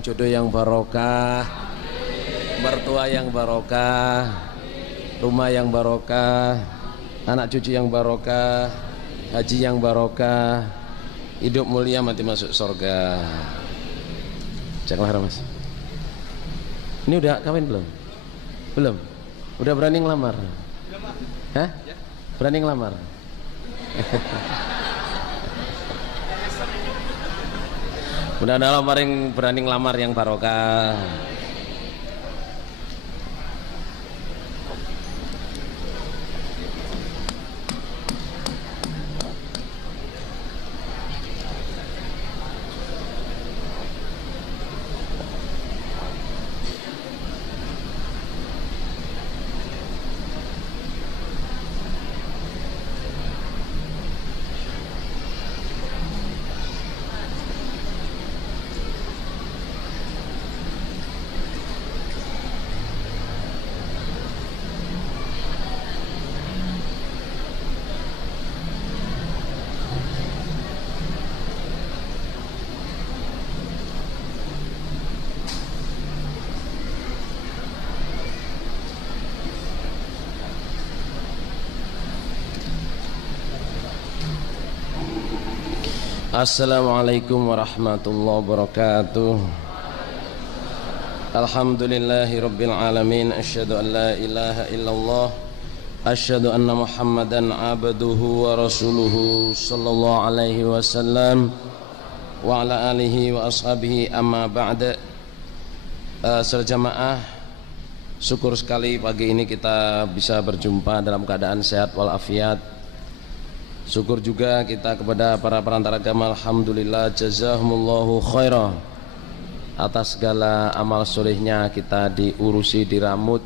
paling jodoh yang barokah, mertua yang barokah, rumah yang barokah, anak cucu yang barokah, haji yang barokah, hidup mulia mati masuk surga. Jangan Mas. Ini udah kawin belum? Belum? Udah berani ngelamar? Hah? Berani ngelamar? Mudah-mudahan paling berani ngelamar yang barokah. Assalamualaikum warahmatullahi wabarakatuh. Alhamdulillahi rabbil alamin. Asyhadu an la ilaha illallah, asyhadu anna Muhammadan abduhu wa rasuluhu sallallahu alaihi wasallam wa ala alihi wa ashabihi, amma ba'da. Saudara jamaah, syukur sekali pagi ini kita bisa berjumpa dalam keadaan sehat walafiat. Syukur juga kita kepada para perantara agama, alhamdulillah jazahumullahu khairah, atas segala amal solehnya kita diurusi, diramut,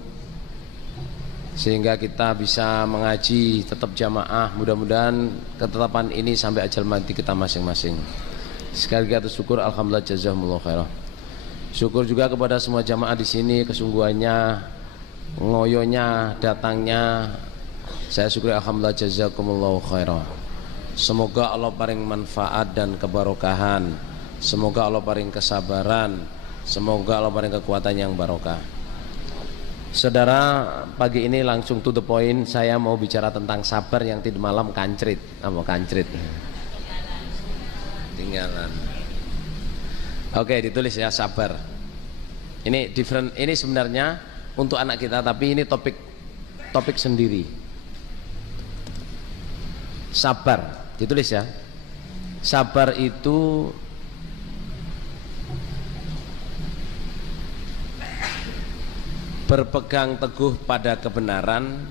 sehingga kita bisa mengaji tetap jamaah. Mudah-mudahan ketetapan ini sampai ajal mati kita masing-masing. Sekali lagi atas syukur, alhamdulillah jazahumullahu khairah. Syukur juga kepada semua jamaah di sini, kesungguhannya, ngoyonya, datangnya. Saya syukur, alhamdulillah jazakumullahu khairah. Semoga Allah paling manfaat dan kebarokahan. Semoga Allah paling kesabaran. Semoga Allah paling kekuatan yang barokah. Saudara, pagi ini langsung to the point. Saya mau bicara tentang sabar yang tidur malam kancrit. Apa kancrit? Tinggalan. Oke, ditulis ya, sabar. Ini different. Ini sebenarnya untuk anak kita, tapi ini topik sendiri. Sabar, ditulis ya. Sabar itu berpegang teguh pada kebenaran.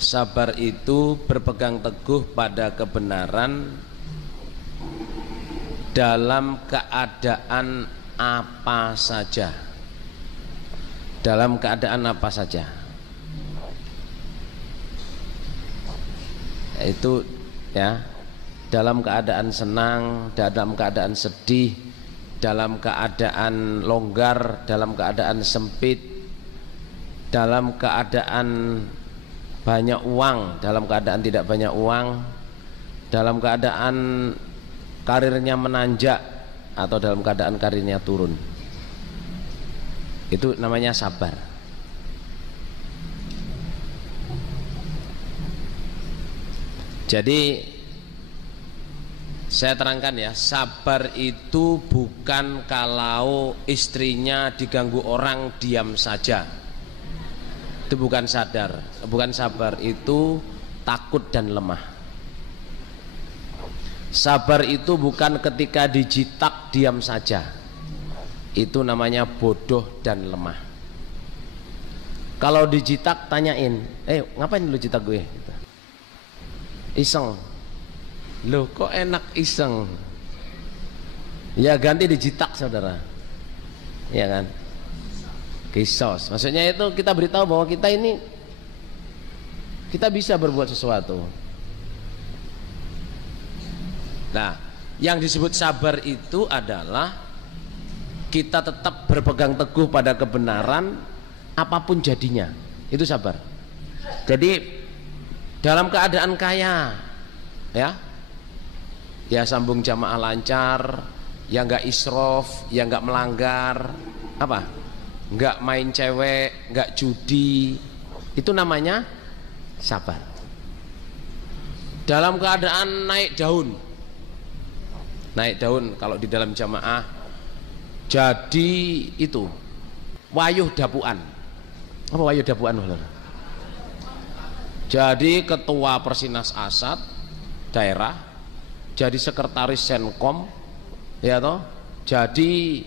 Sabar itu berpegang teguh pada kebenaran dalam keadaan apa saja. Dalam keadaan apa saja. Itu ya, dalam keadaan senang, dalam keadaan sedih, dalam keadaan longgar, dalam keadaan sempit, dalam keadaan banyak uang, dalam keadaan tidak banyak uang, dalam keadaan karirnya menanjak atau dalam keadaan karirnya turun. Itu namanya sabar. Jadi saya terangkan ya, sabar itu bukan kalau istrinya diganggu orang diam saja. Itu bukan bukan sabar, itu takut dan lemah. Sabar itu bukan ketika dijitak diam saja. Itu namanya bodoh dan lemah. Kalau dijitak tanyain, ngapain lu jitak gue? Iseng. Loh kok enak iseng? Ya ganti dijitak saudara. Ya kan? Kisos. Maksudnya itu kita beritahu bahwa kita ini, kita bisa berbuat sesuatu. Nah, yang disebut sabar itu adalah kita tetap berpegang teguh pada kebenaran apapun jadinya. Itu sabar. Jadi dalam keadaan kaya, ya, ya sambung jamaah lancar, ya nggak israf, ya nggak melanggar, apa? Nggak main cewek, nggak judi, itu namanya sabar. Dalam keadaan naik daun kalau di dalam jamaah, jadi itu wayuh dapuan. Apa wayuh dapuan? Jadi ketua Persinas Asad daerah, jadi sekretaris Senkom, ya toh, jadi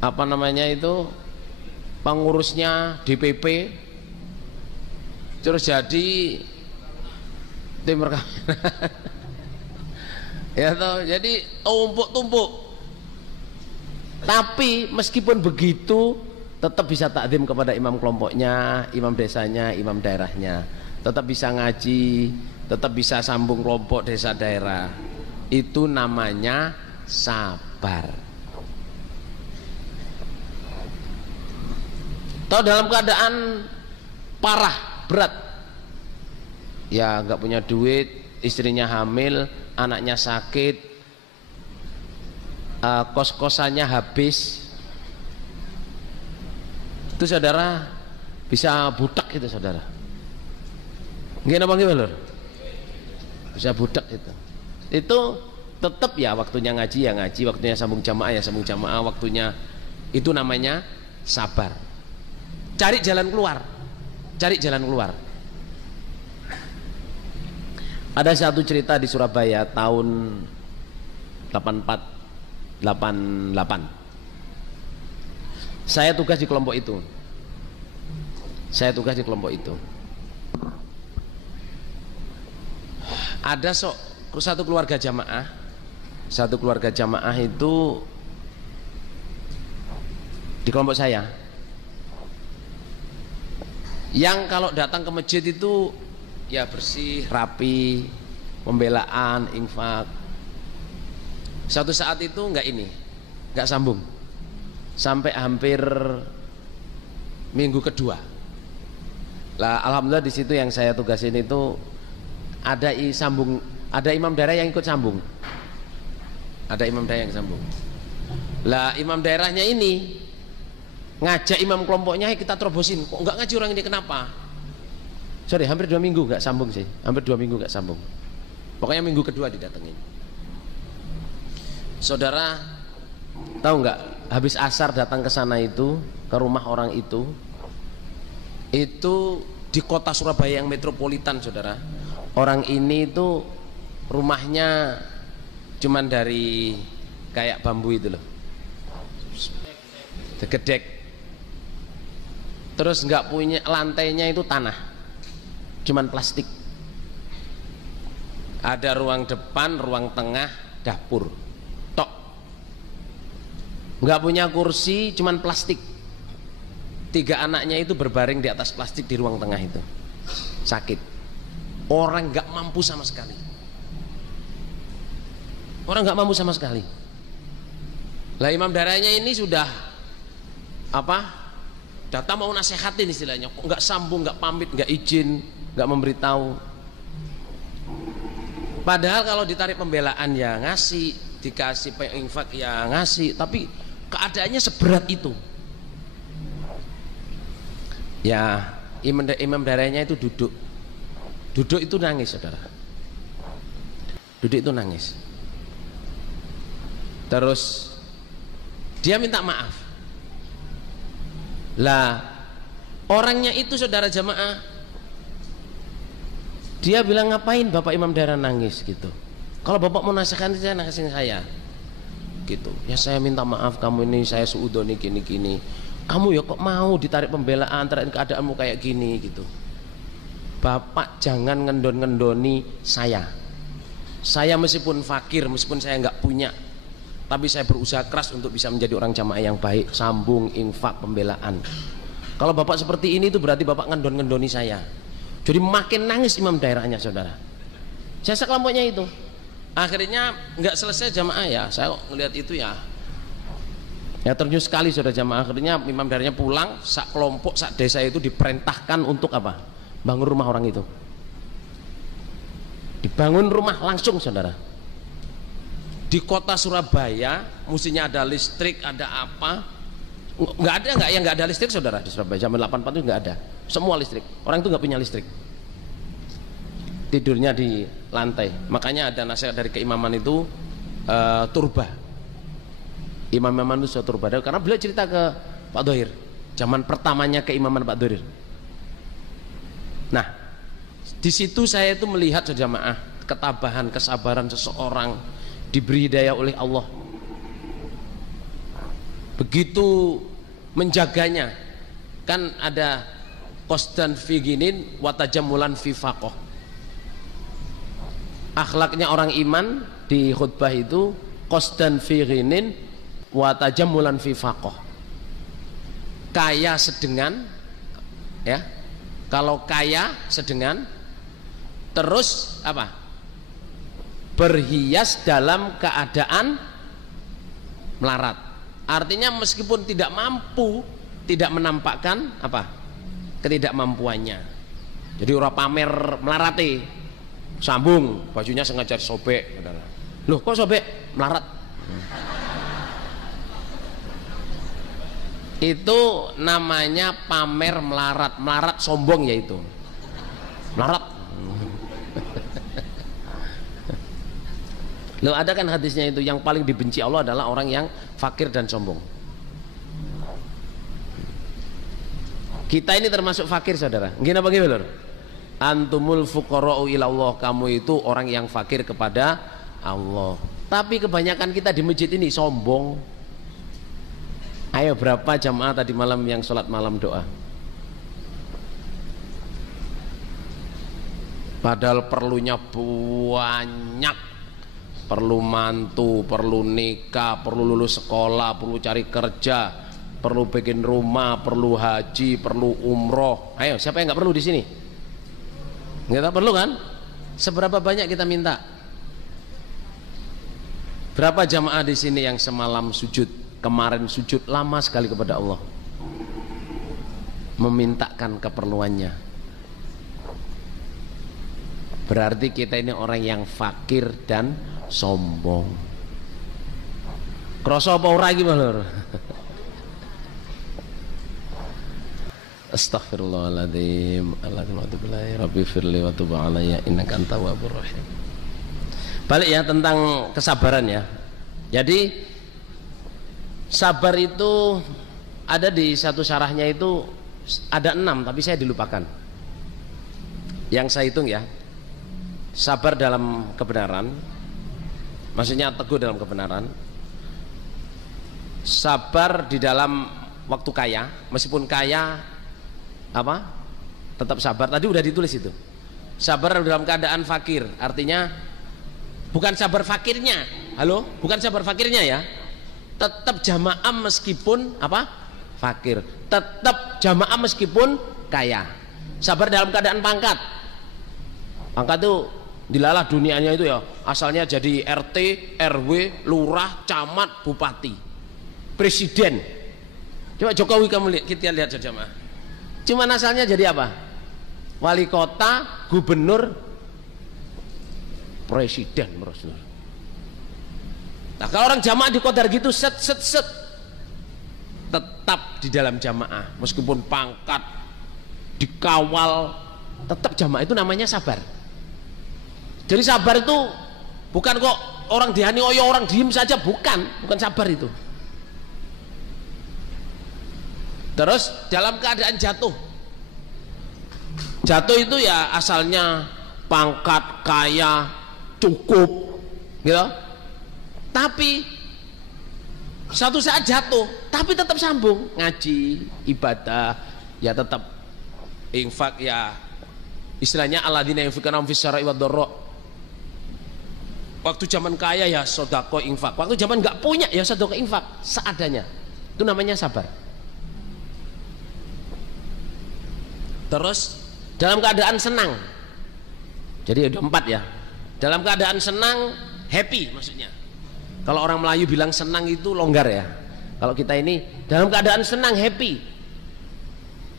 apa namanya itu pengurusnya DPP, terus jadi tim rekaman ya toh, jadi tumpuk-tumpuk. Tapi meskipun begitu tetap bisa takdim kepada imam kelompoknya, imam desanya, imam daerahnya, tetap bisa ngaji, tetap bisa sambung kelompok desa daerah. Itu namanya sabar. Tahu dalam keadaan parah, berat, ya nggak punya duit, istrinya hamil, anaknya sakit, kos-kosannya habis, itu saudara bisa budak itu saudara. Gimana bang Iwal? Bisa budak itu. Itu tetap ya waktunya ngaji ya ngaji, waktunya sambung jamaah ya sambung jamaah, waktunya itu namanya sabar. Cari jalan keluar, cari jalan keluar. Ada satu cerita di Surabaya tahun 88. Saya tugas di kelompok itu. Ada satu keluarga jamaah. Satu keluarga jamaah itu di kelompok saya, yang kalau datang ke masjid itu ya bersih, rapi, pembelaan, infak. Suatu saat itu nggak sambung sampai hampir minggu kedua. Lah alhamdulillah di situ yang saya tugasin itu ada imam daerah yang ikut sambung. Ada imam daerah yang sambung. Lah imam daerahnya ini ngajak imam kelompoknya, kita terobosin, kok nggak ngaji orang ini, kenapa? Sorry, hampir 2 minggu nggak sambung sih, hampir 2 minggu nggak sambung. Pokoknya minggu kedua didatengin. Saudara tahu nggak, habis asar datang ke sana itu, ke rumah orang itu di kota Surabaya yang metropolitan saudara. Orang ini itu rumahnya cuman dari kayak bambu itu loh, gedek. Terus nggak punya, lantainya itu tanah, cuman plastik. Ada ruang depan, ruang tengah, dapur, tok. Nggak punya kursi, cuman plastik. 3 anaknya itu berbaring di atas plastik di ruang tengah itu, sakit. Orang nggak mampu sama sekali. Orang nggak mampu sama sekali. Lah imam daerahnya ini sudah datang mau nasehatin istilahnya, kok nggak sambung, nggak pamit, nggak izin, nggak memberitahu. Padahal kalau ditarik pembelaan ya ngasih, dikasih infak ya ngasih, tapi keadaannya seberat itu. Ya imam daerahnya itu duduk itu nangis saudara, duduk itu nangis. Terus dia minta maaf. Lah orangnya itu saudara jamaah, dia bilang, ngapain bapak imam daerah nangis gitu, kalau bapak mau nasihatkan saya nasihatin saya gitu. Ya saya minta maaf, kamu ini saya suudoni gini, kamu ya kok mau ditarik pembelaan, keadaanmu kayak gini gitu. Bapak jangan ngendon-ngendoni saya meskipun fakir, meskipun saya nggak punya, tapi saya berusaha keras untuk bisa menjadi orang jamaah yang baik, sambung, infak, pembelaan. Kalau bapak seperti ini itu berarti bapak ngendon-ngendoni saya. Jadi makin nangis imam daerahnya saudara. Saya sekelompoknya itu. Akhirnya nggak selesai jamaah ya, saya ngelihat itu ya ternyuh sekali saudara jamaah. Akhirnya imam daerahnya pulang, sak kelompok, sak desa itu diperintahkan untuk bangun rumah orang itu. Dibangun rumah langsung saudara. Di kota Surabaya mestinya ada listrik, ada apa? Nggak ada, nggak yang nggak ada listrik saudara di Surabaya zaman 84 itu nggak ada, semua listrik. Orang itu nggak punya listrik, tidurnya di lantai. Makanya ada nasihat dari keimaman itu turba. Imam-imam itu turba, karena beliau cerita ke Pak Dohir zaman pertamanya keimaman Pak Dohir. Nah, di situ saya itu melihat jamaah ketabahan, kesabaran seseorang diberi hidayah oleh Allah, begitu menjaganya. Kan ada qasdan fi ginin wa tajammulan fi faqih. Akhlaknya orang iman di khutbah itu qasdan fi ginin wa tajammulan fi faqih. Kaya sedengan, ya. Kalau kaya sedengan, terus apa? Berhias dalam keadaan melarat. Artinya meskipun tidak mampu, tidak menampakkan apa? Ketidakmampuannya. Jadi orang pamer melarati, sambung bajunya sengaja sobek. Loh kok sobek? Melarat. Itu namanya pamer melarat. Melarat sombong yaitu. Melarat. Loh ada kan hadisnya itu, yang paling dibenci Allah adalah orang yang fakir dan sombong. Kita ini termasuk fakir saudara. Gimana bagi lur? Antumul fuqara'u ila Allah, kamu itu orang yang fakir kepada Allah. Tapi kebanyakan kita di masjid ini sombong. Ayo berapa jamaah tadi malam yang sholat malam doa? Padahal perlunya banyak. Perlu mantu, perlu nikah, perlu lulus sekolah, perlu cari kerja, perlu bikin rumah, perlu haji, perlu umroh. Ayo, siapa yang nggak perlu di sini? Nggak perlu kan? Seberapa banyak kita minta? Berapa jamaah di sini yang semalam sujud, kemarin sujud lama sekali kepada Allah, memintakan keperluannya? Berarti kita ini orang yang fakir dan sombong. Kroso apa ora iki, Lur? Astaghfirullahaladzim. Alhamdulillah Rabbi firli wa tub alayya innaka antat tawwabur rahim. Balik ya tentang kesabaran ya. Jadi sabar itu ada di satu syarahnya itu ada 6, tapi saya dilupakan. Yang saya hitung ya. Sabar dalam kebenaran, maksudnya teguh dalam kebenaran. Sabar di dalam waktu kaya, meskipun kaya apa? Tetap sabar. Tadi udah ditulis itu. Sabar dalam keadaan fakir, artinya bukan sabar fakirnya. Halo, bukan sabar fakirnya ya. Tetap jamaah meskipun apa? Fakir. Tetap jamaah meskipun kaya. Sabar dalam keadaan pangkat. Pangkat itu dilalah dunianya itu ya, asalnya jadi RT, RW, lurah, camat, bupati, presiden. Coba Jokowi kamu lihat, kita lihat saja mah. Cuma asalnya jadi apa? Wali kota, gubernur, presiden, Rasul. Nah kalau orang jamaah di kodar gitu, set, tetap di dalam jamaah, meskipun pangkat, dikawal, tetap jamaah, itu namanya sabar. Jadi sabar itu bukan kok orang dianiaya orang diem saja, bukan sabar itu. Terus dalam keadaan jatuh itu ya asalnya pangkat, kaya, cukup, gitu. Tapi satu saat jatuh, tapi tetap sambung ngaji, ibadah, ya tetap infak ya. Istilahnya alladzina yunfiquna fis sarai wad dharra. Waktu zaman kaya ya sodako infak, waktu zaman nggak punya ya sodako infak seadanya. Itu namanya sabar. Terus dalam keadaan senang, jadi ada 4 ya. Dalam keadaan senang, happy maksudnya. Kalau orang Melayu bilang senang itu longgar ya. Kalau kita ini dalam keadaan senang, happy.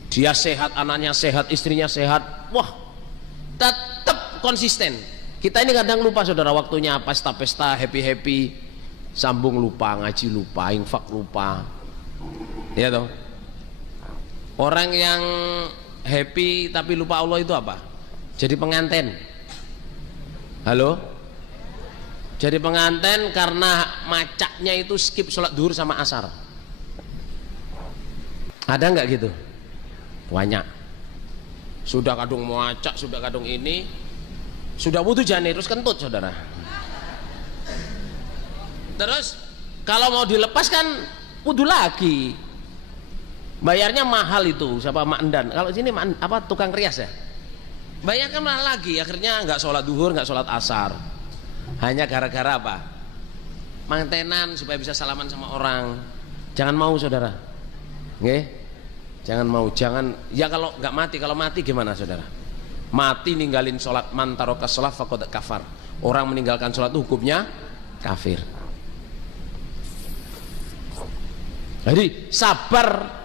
Dia sehat, anaknya sehat, istrinya sehat, wah tetap konsisten. Kita ini kadang lupa saudara, waktunya pesta-pesta, happy-happy, sambung lupa, ngaji lupa, infak lupa. Ya toh. Orang yang happy tapi lupa Allah itu apa? Jadi pengantin. Halo? Jadi pengantin karena macaknya itu skip sholat duhur sama asar. Ada nggak gitu? Banyak. Sudah kadung macak, sudah kadung ini, sudah wudu jani terus kentut saudara. Terus kalau mau dilepas kan wudu lagi. Bayarnya mahal itu, siapa Mak Endan. Kalau sini apa tukang rias ya? Bayarnya mahal lagi, akhirnya nggak sholat duhur, nggak sholat asar. Hanya gara-gara apa? Mantenan supaya bisa salaman sama orang. Jangan mau saudara. Nggih? Jangan mau, jangan. Ya kalau nggak mati, kalau mati gimana saudara? Mati ninggalin sholat, man taraka sholat faqad kafar. Orang meninggalkan sholat itu hukumnya kafir. Jadi sabar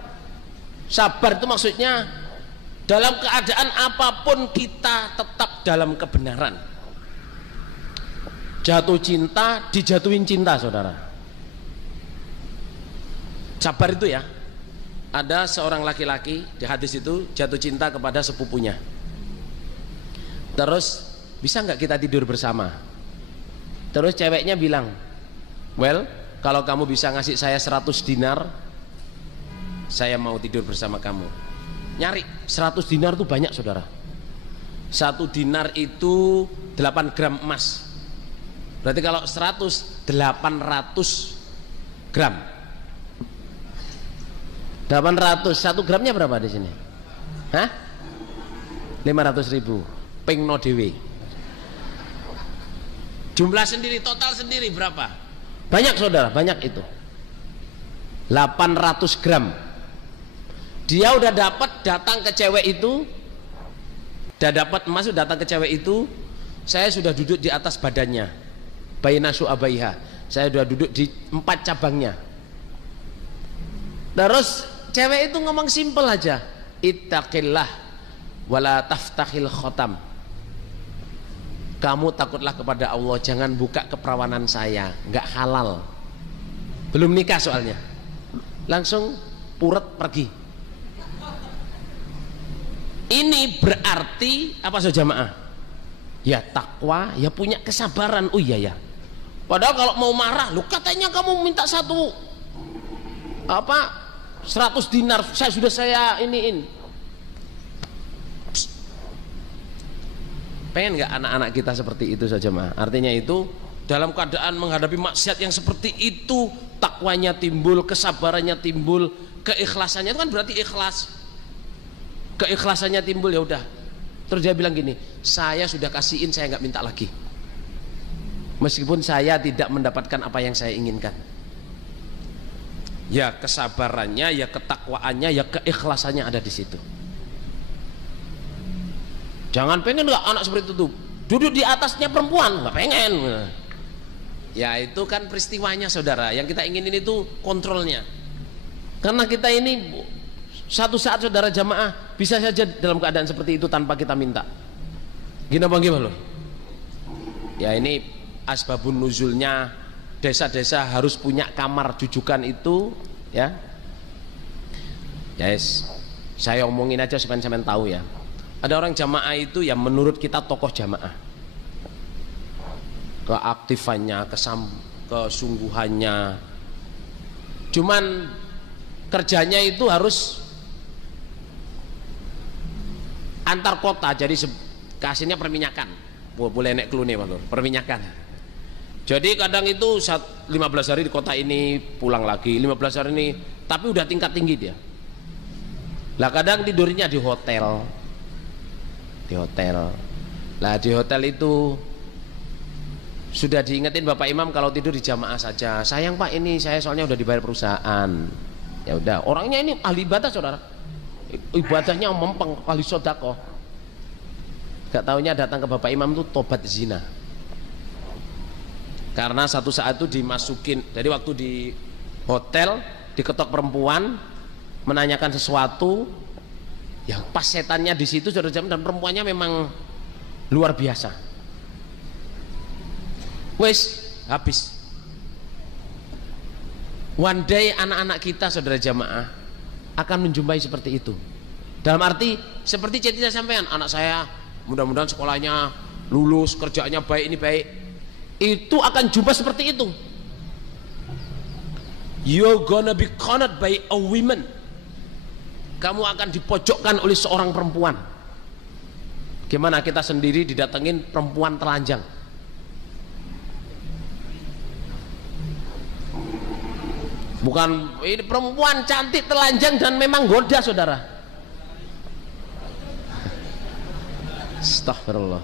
itu maksudnya dalam keadaan apapun kita tetap dalam kebenaran. Jatuh cinta, dijatuhin cinta saudara. Sabar itu ya. Ada seorang laki-laki di hadis itu jatuh cinta kepada sepupunya. Terus bisa nggak kita tidur bersama? Terus ceweknya bilang, well, kalau kamu bisa ngasih saya 100 dinar, saya mau tidur bersama kamu. Nyari 100 dinar itu banyak saudara. 1 dinar itu 8 gram emas. Berarti kalau 100, 800 gram. 800, 1 gramnya berapa di sini? Hah? 500.000. Ping no dewe. Jumlah sendiri, total sendiri berapa? Banyak saudara, banyak itu. 800 gram. Dia udah dapat, datang ke cewek itu, udah dapat emas, datang ke cewek itu. Saya sudah duduk di atas badannya, baina su'abaiha. Saya sudah duduk di 4 cabangnya. Terus cewek itu ngomong simpel aja, ittaqillah wala taftahil khotam. Kamu takutlah kepada Allah, jangan buka keperawanan saya, nggak halal. Belum nikah soalnya. Langsung puret pergi. Ini berarti apa saja jamaah? Ya takwa, ya punya kesabaran. Oh iya ya. Padahal kalau mau marah, lu katanya kamu minta 100 dinar, saya iniin. Pengen nggak anak-anak kita seperti itu saja mah? Artinya itu dalam keadaan menghadapi maksiat yang seperti itu, takwanya timbul, kesabarannya timbul, keikhlasannya itu kan berarti ikhlas. Keikhlasannya timbul, ya udah. Terus dia bilang gini, saya sudah kasihin, saya nggak minta lagi. Meskipun saya tidak mendapatkan apa yang saya inginkan. Ya kesabarannya, ya ketakwaannya, ya keikhlasannya ada di situ. Jangan pengen nggak anak seperti itu tuh duduk di atasnya perempuan, nggak pengen. Ya itu kan peristiwanya saudara. Yang kita inginin itu kontrolnya. Karena kita ini satu saat saudara jamaah bisa saja dalam keadaan seperti itu tanpa kita minta. Gini bang gimana? Ya ini asbabun nuzulnya, desa-desa harus punya kamar jujukan itu, ya. Yes, saya omongin aja supaya sampean tahu ya. Ada orang jamaah itu yang menurut kita tokoh jamaah. Keaktifannya, kesungguhannya. Cuman kerjanya itu harus antar kota, jadi kasihnya perminyakan. Boleh naik kelune perminyakan. Jadi kadang itu 15 hari di kota ini, pulang lagi 15 hari ini, tapi udah tingkat tinggi dia. Lah kadang tidurnya di hotel. Lah di hotel itu sudah diingetin Bapak Imam kalau tidur di jamaah saja. Sayang Pak, ini saya soalnya udah dibayar perusahaan. Ya udah, orangnya ini ahli ibadah saudara. Ibadahnya mempeng, ahli sedekah. Gak taunya datang ke Bapak Imam itu tobat zina. Karena satu saat itu dimasukin, jadi waktu di hotel diketok perempuan menanyakan sesuatu, yang pas setannya di situ saudara jam, dan perempuannya memang luar biasa. Wes habis. One day anak-anak kita saudara jamaah akan menjumpai seperti itu. Dalam arti seperti cerita sampean, anak saya mudah-mudahan sekolahnya lulus, kerjanya baik, ini baik. Itu akan jumpa seperti itu. You're gonna be cornered by a woman. Kamu akan dipojokkan oleh seorang perempuan. Gimana kita sendiri didatengin perempuan telanjang? Bukan ini perempuan cantik telanjang dan memang goda saudara. Astagfirullah.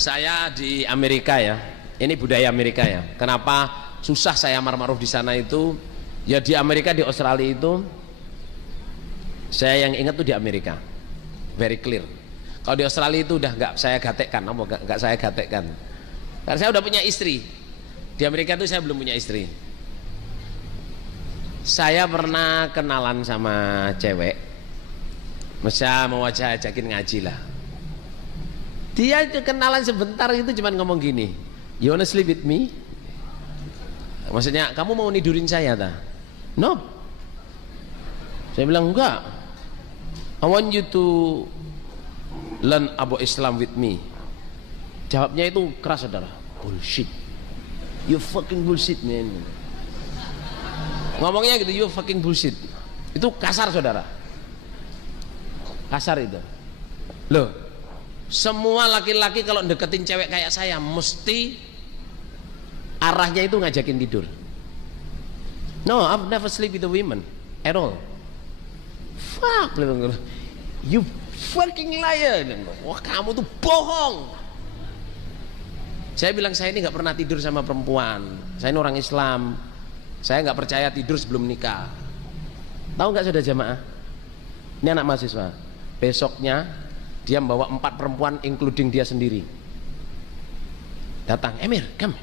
Saya di Amerika ya. Ini budaya Amerika ya. Kenapa susah saya amar ma'ruf di sana itu? Ya di Amerika, di Australia itu saya yang ingat tuh di Amerika. Very clear. Kalau di Australia itu udah nggak saya gatekkan, nggak saya gatekkan. Karena saya udah punya istri. Di Amerika itu saya belum punya istri. Saya pernah kenalan sama cewek, masa mau ajakin ngaji lah. Dia itu kenalan sebentar itu cuman ngomong gini, you wanna sleep with me? Maksudnya kamu mau nidurin saya tak? No. Saya bilang enggak. I want you to learn about Islam with me. Jawabnya itu keras saudara. Bullshit. You fucking bullshit man. Ngomongnya gitu, you fucking bullshit. Itu kasar saudara. Kasar itu. Loh, semua laki-laki kalau deketin cewek kayak saya mesti arahnya itu ngajakin tidur. No, I've never sleep with a woman at all. Fuck, you fucking liar. Wah, kamu tuh bohong. Saya bilang saya ini nggak pernah tidur sama perempuan. Saya ini orang Islam. Saya nggak percaya tidur sebelum nikah. Tahu nggak saudara jamaah? Ini anak mahasiswa. Besoknya dia membawa 4 perempuan, including dia sendiri. Datang, Emir, come.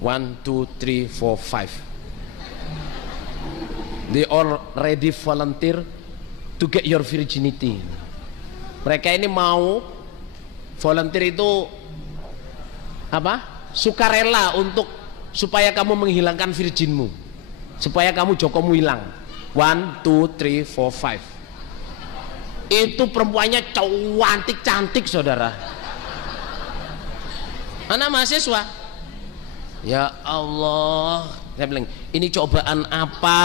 1, 2, 3, 4, 5. They already volunteer to get your virginity. Mereka ini mau volunteer itu apa? Sukarela untuk supaya kamu menghilangkan virginmu, supaya kamu jokomu hilang. 1, 2, 3, 4, 5. Itu perempuannya cantik saudara. Anak mahasiswa. Ya Allah, saya bilang ini cobaan apa?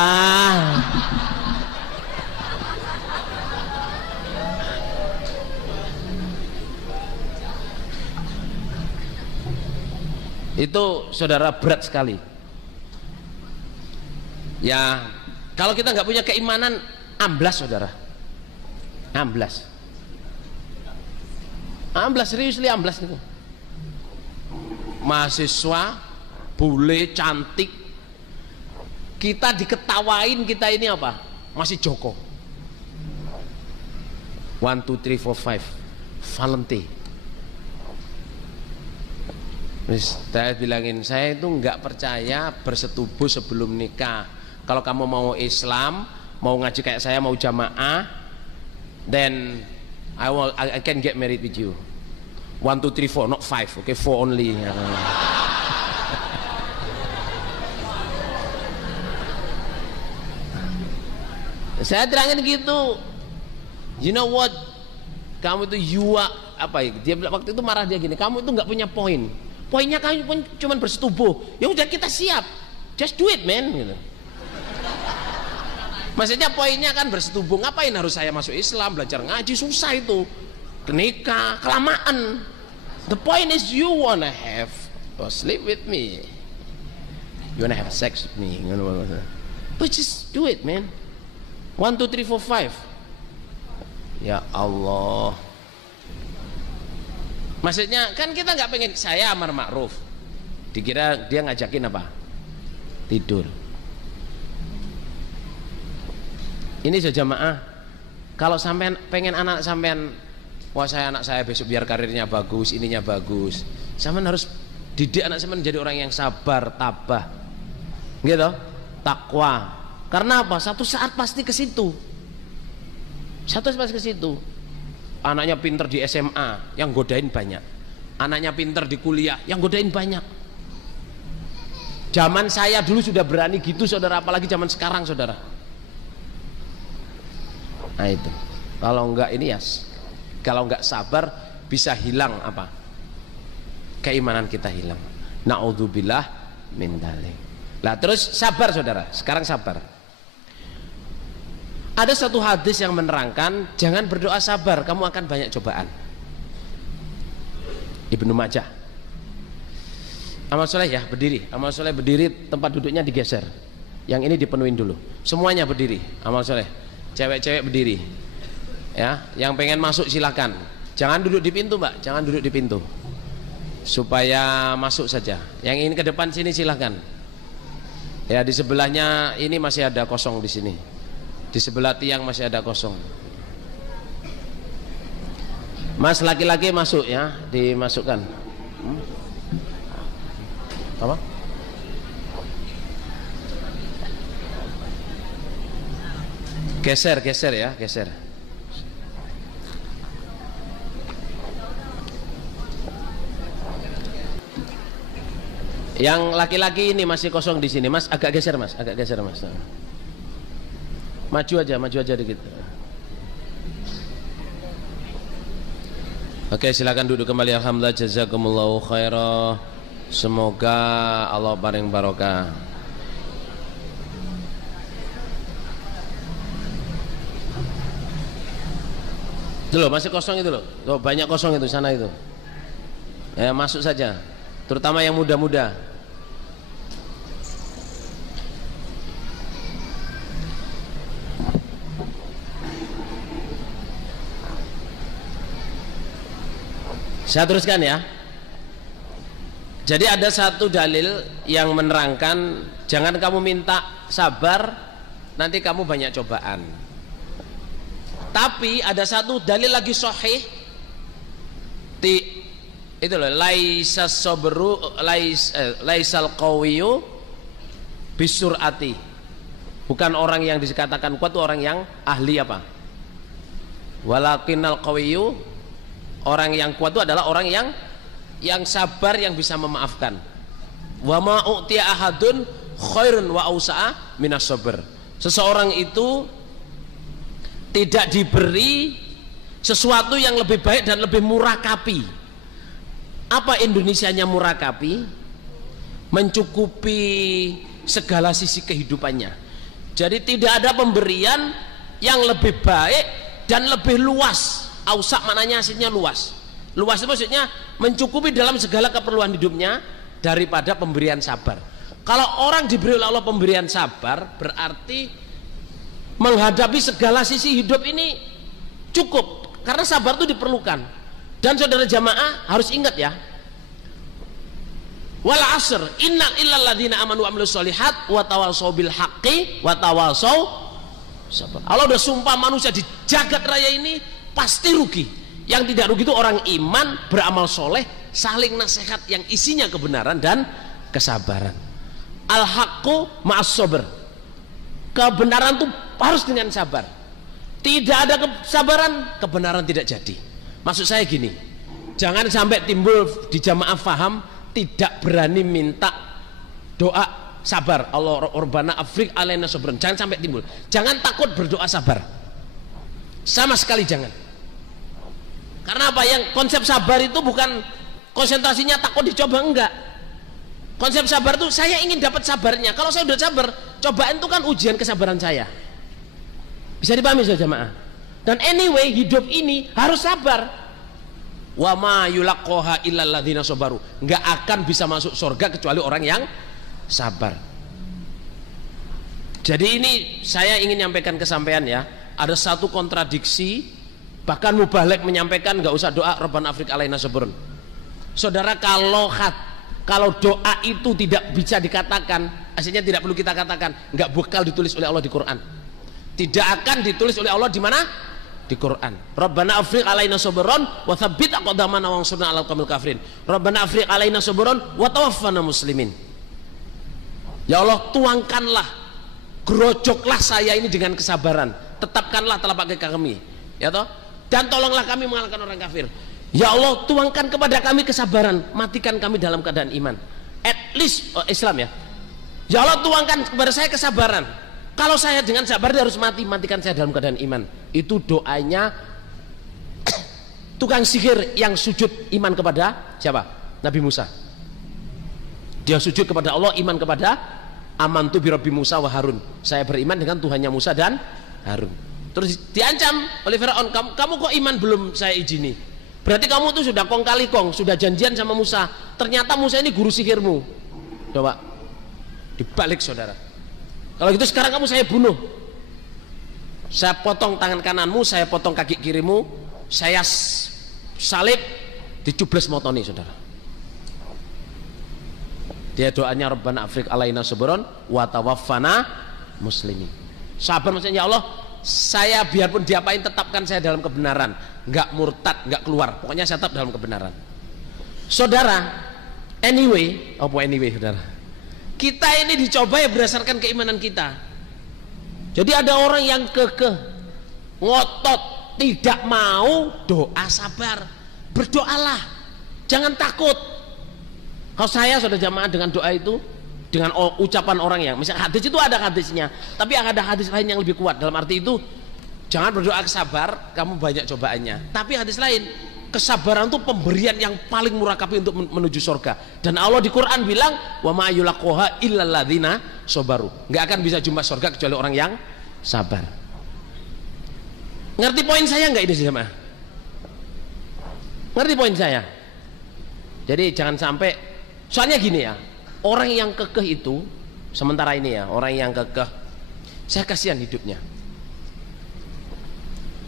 Itu saudara berat sekali. Ya, kalau kita nggak punya keimanan, amblas saudara. Amblas. Amblas, serius amblas itu. Mahasiswa, bule, cantik. Kita diketawain, kita ini apa? Masih Joko. 1, 2, 3, 4, 5. Valentine. Saya bilangin, saya itu nggak percaya bersetubuh sebelum nikah. Kalau kamu mau Islam, mau ngaji kayak saya, mau jamaah, then I can get married with you. 1, 2, 3, 4, not 5, okay, 4 only. Saya terangin gitu. You know what? Kamu itu apa ya? Dia waktu itu marah, dia gini, kamu itu nggak punya poin. Poinnya kamu pun cuma bersetubuh. Ya udah, kita siap. Just do it man gitu. Maksudnya poinnya kan bersetubuh. Ngapain harus saya masuk Islam, belajar ngaji, susah itu. Nikah kelamaan. The point is you wanna have sleep with me. You wanna have sex with me. But just do it man. 1, 2, 3, 4, 5. Ya Allah. Maksudnya kan kita nggak pengen saya amar ma'ruf, dikira dia ngajakin apa? Tidur. Ini saja jamaah. Kalau sampean pengen anak sampean, wah saya anak saya besok biar karirnya bagus, ininya bagus, sampean harus didik anak sampean menjadi orang yang sabar, tabah, gitu, takwa. Karena apa? Satu saat pasti ke situ. Satu saat pasti ke situ. Anaknya pinter di SMA, yang godain banyak. anaknya pinter di kuliah, yang godain banyak. Zaman saya dulu sudah berani gitu saudara, apalagi zaman sekarang saudara. Nah itu, kalau enggak ini ya, kalau enggak sabar bisa hilang apa? Keimanan kita hilang. Na'udzubillah min dzalik. Lah terus sabar saudara, sekarang sabar. Ada satu hadis yang menerangkan jangan berdoa sabar, kamu akan banyak cobaan. Ibnu Majah. Amal soleh ya berdiri, amal soleh berdiri, tempat duduknya digeser. Yang ini dipenuhin dulu. Semuanya berdiri, amal soleh. Cewek-cewek berdiri. Ya, yang pengen masuk silakan. Jangan duduk di pintu mbak, jangan duduk di pintu. Supaya masuk saja. Yang ini ke depan sini silakan. Ya di sebelahnya ini masih ada kosong di sini. Di sebelah tiang masih ada kosong. Mas laki-laki masuk ya, dimasukkan. Apa? Geser ya, geser. Yang laki-laki ini masih kosong di sini, Mas. Agak geser, Mas. Agak geser, Mas. Maju aja dikit. Oke, silakan duduk kembali. Alhamdulillah, jazakumullahu khairan. Semoga Allah paring barokah. Itu loh, masih kosong itu loh. Tuh, banyak kosong itu sana itu. Ya, masuk saja. Terutama yang muda-muda. Saya teruskan ya. Jadi ada satu dalil yang menerangkan jangan kamu minta sabar, nanti kamu banyak cobaan. Tapi ada satu dalil lagi sahih, itu loh, laisas sabru laisal qawiyyu bisurati. Bukan orang yang dikatakan kuat itu orang yang ahli apa? Walakinnal qawiyyu, orang yang kuat itu adalah orang yang sabar, yang bisa memaafkan. Wa ma u'tiya ahadun khairun wa ausa'a minas sabr. Seseorang itu tidak diberi sesuatu yang lebih baik dan lebih murakapi. Apa Indonesianya murakapi? Mencukupi segala sisi kehidupannya. Jadi tidak ada pemberian yang lebih baik dan lebih luas. Ausa maknanya aslinya luas. Luas itu maksudnya mencukupi dalam segala keperluan hidupnya daripada pemberian sabar. Kalau orang diberi oleh Allah pemberian sabar, berarti menghadapi segala sisi hidup ini cukup, karena sabar itu diperlukan. Dan saudara jamaah harus ingat ya, wal asr innal illal ladzina amanu wa amilus solihat wa tawassaw bil haqqi wa tawassaw sabar. Allah udah sumpah manusia di jagat raya ini pasti rugi. Yang tidak rugi itu orang iman, beramal soleh, saling nasihat yang isinya kebenaran dan kesabaran. Al haqqu ma'as sabr. Kebenaran itu harus dengan sabar. Tidak ada kesabaran, kebenaran tidak jadi. Maksud saya gini, jangan sampai timbul di jamaah faham tidak berani minta doa sabar. Allah Rabbana afriq alaina sabran. Jangan sampai timbul. Jangan takut berdoa sabar. Sama sekali jangan. Karena apa? Yang konsep sabar itu bukan konsentrasinya takut dicoba, enggak. Konsep sabar itu saya ingin dapat sabarnya. Kalau saya udah sabar, cobaan itu kan ujian kesabaran saya. Bisa dipahami saja jemaah. Dan anyway hidup ini harus sabar. Wa ma yulaqqaha illal ladzina sabaru. Enggak akan bisa masuk surga kecuali orang yang sabar. Jadi ini saya ingin nyampaikan ke sampean ya. Ada satu kontradiksi, bahkan mubalek menyampaikan enggak usah doa Rabbana afriq alaina sabrun. Saudara, kalau doa itu tidak bisa dikatakan, aslinya tidak perlu kita katakan, enggak bakal ditulis oleh Allah di Quran. Tidak akan ditulis oleh Allah di mana? Di Quran. Rabbana afriq alaina sabran wa tsabbit aqdamana wansurna 'alal qaumil kafirin. Rabbana afriq alaina sabran wa tawaffana muslimin. Ya Allah, tuangkanlah, gerojoklah saya ini dengan kesabaran. Tetapkanlah telapak kaki kami, ya toh? Dan tolonglah kami mengalahkan orang kafir. Ya Allah, tuangkan kepada kami kesabaran, matikan kami dalam keadaan iman. At least Islam ya. Ya Allah, tuangkan kepada saya kesabaran. Kalau saya dengan sabar dia harus mati, matikan saya dalam keadaan iman. Itu doanya tukang sihir yang sujud iman kepada siapa? Nabi Musa. Dia sujud kepada Allah, iman kepada amantu bi Rabbi Musa wa Harun. Saya beriman dengan Tuhannya Musa dan Harun. Terus diancam oleh Firaun, kamu kok iman belum saya izini? Berarti kamu tuh sudah kong kali kong, sudah janjian sama Musa. Ternyata Musa ini guru sihirmu. Coba dibalik saudara. Kalau gitu sekarang kamu saya bunuh. Saya potong tangan kananmu, saya potong kaki kirimu, saya salib, dicubles motoni saudara. Dia doanya Rabbana Afrik alaina sabron wa tawaffana muslimin. Sabar maksudnya, ya Allah, saya biarpun diapain tetapkan saya dalam kebenaran, nggak murtad, nggak keluar, pokoknya saya tetap dalam kebenaran. Saudara, anyway saudara, kita ini dicoba ya berdasarkan keimanan kita. Jadi ada orang yang kekeh, ngotot, tidak mau, doa sabar, berdoalah, jangan takut. Kalau saya sudah jamaah dengan doa itu, dengan ucapan orang yang, misalnya hadis itu ada hadisnya, tapi ada hadis lain yang lebih kuat. Dalam arti itu, jangan berdoa sabar, kamu banyak cobaannya. Tapi hadis lain, kesabaran itu pemberian yang paling murakabi untuk menuju surga. Dan Allah di Quran bilang, wa ma yulaqaha illal ladzina sabaru. Enggak akan bisa jumpa surga kecuali orang yang sabar. Ngerti poin saya enggak ini jemaah? Ngerti poin saya? Jadi jangan sampai, soalnya gini ya, orang yang kekeh itu, sementara ini ya, orang yang kekeh, saya kasihan hidupnya.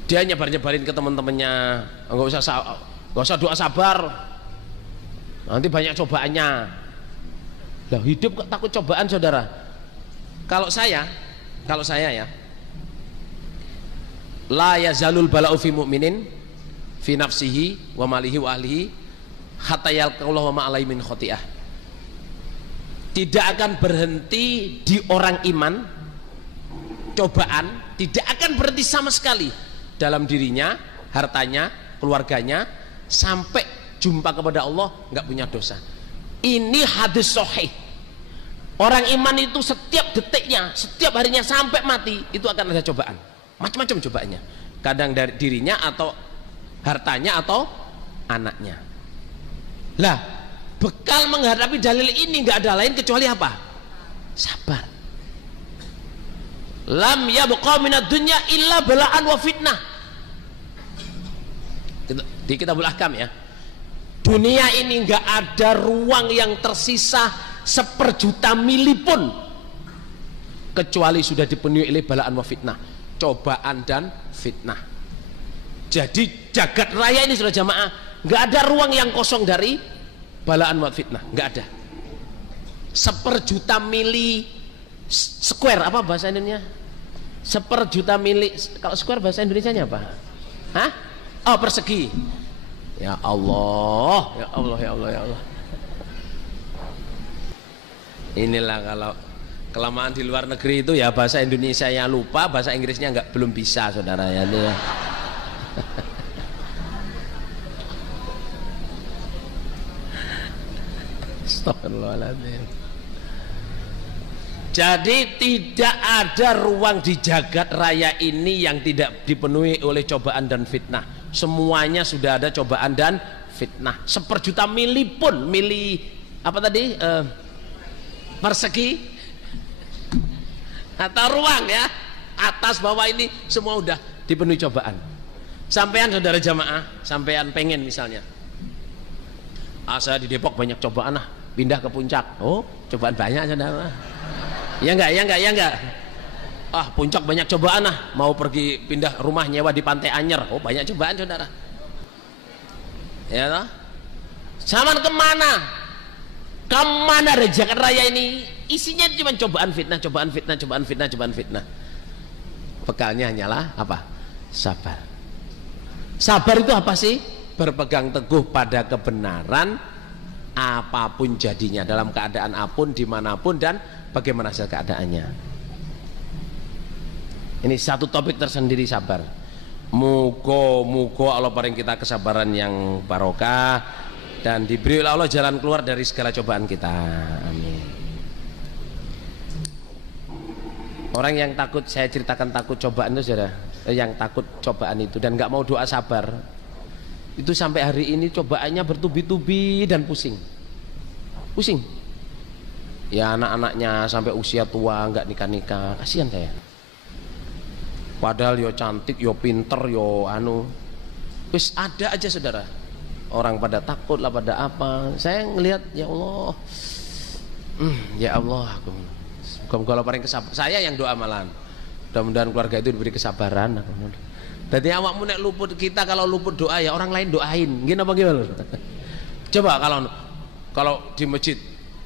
Dia nyebar-nyebarin ke teman-temannya, nggak usah doa sabar, nanti banyak cobaannya. Lah hidup kok takut cobaan saudara? Kalau saya ya, la yazalul bala'u fi mu'minin fi nafsihi wa malihi wa ahlihi hatta yalqallahu ma alaihi min khoti'ah. Tidak akan berhenti di orang iman, cobaan tidak akan berhenti sama sekali dalam dirinya, hartanya, keluarganya, sampai jumpa kepada Allah nggak punya dosa. Ini hadis sahih. Orang iman itu setiap detiknya, setiap harinya sampai mati itu akan ada cobaan, macam-macam cobaannya. Kadang dari dirinya atau hartanya atau anaknya. Lah, bekal menghadapi dalil ini nggak ada lain kecuali apa? Sabar. Lam yabqa minad dunya illa bala'an wa fitnah. Di Kitabul Ahkam ya. Dunia ini enggak ada ruang yang tersisa 1/juta mili pun kecuali sudah dipenuhi oleh bala'an wa fitnah, cobaan dan fitnah. Jadi jagat raya ini sudah jamaah, enggak ada ruang yang kosong dari bala'an wa fitnah, enggak ada. 1/juta mili square, apa bahasa Indonesia? 1/juta mili, kalau square bahasa Indonesianya apa? Hah? Oh, persegi. Ya Allah, ya Allah, ya Allah, ya Allah. Inilah kalau kelamaan di luar negeri itu ya, bahasa Indonesia yang lupa, bahasa Inggrisnya belum bisa saudara ya. Astagfirullahaladzim. Jadi tidak ada ruang di jagat raya ini yang tidak dipenuhi oleh cobaan dan fitnah. Semuanya sudah ada cobaan dan fitnah. 1/juta mili pun, mili apa tadi, persegi atau ruang ya, atas bawah ini semua udah dipenuhi cobaan. Sampean saudara jamaah, sampean pengen misalnya, saya di Depok banyak cobaan, pindah ke Puncak. Oh, cobaan banyak saudara. Ya enggak. Puncak banyak cobaan, mau pergi pindah rumah nyewa di Pantai Anyer. Oh, banyak cobaan saudara. Ya toh? Zaman kemana dari Jakarta Raya ini isinya cuma cobaan fitnah. Bekalnya hanyalah apa? Sabar. Sabar itu apa sih? Berpegang teguh pada kebenaran apapun jadinya, dalam keadaan apapun, dimanapun dan bagaimana hasil keadaannya. Ini satu topik tersendiri, sabar. Muga-muga Allah paring kita kesabaran yang barokah dan diberi oleh Allah jalan keluar dari segala cobaan kita. Amin. Orang yang takut, saya ceritakan takut cobaan itu saudara, yang takut cobaan itu dan nggak mau doa sabar, itu sampai hari ini cobaannya bertubi-tubi dan pusing. Ya anak-anaknya sampai usia tua nggak nikah-nikah, kasihan saya. Padahal yo cantik, yo pinter, yo wis ada aja saudara. Orang pada takut lah, pada apa. Saya ngelihat ya Allah, ya Allah, kalau paling kesabaran. Saya yang doa malahan. Mudah-mudahan keluarga itu diberi kesabaran. Jadi awakmu nek luput, kita kalau luput doa ya orang lain doain. Gini apa gimana? Coba kalau di masjid,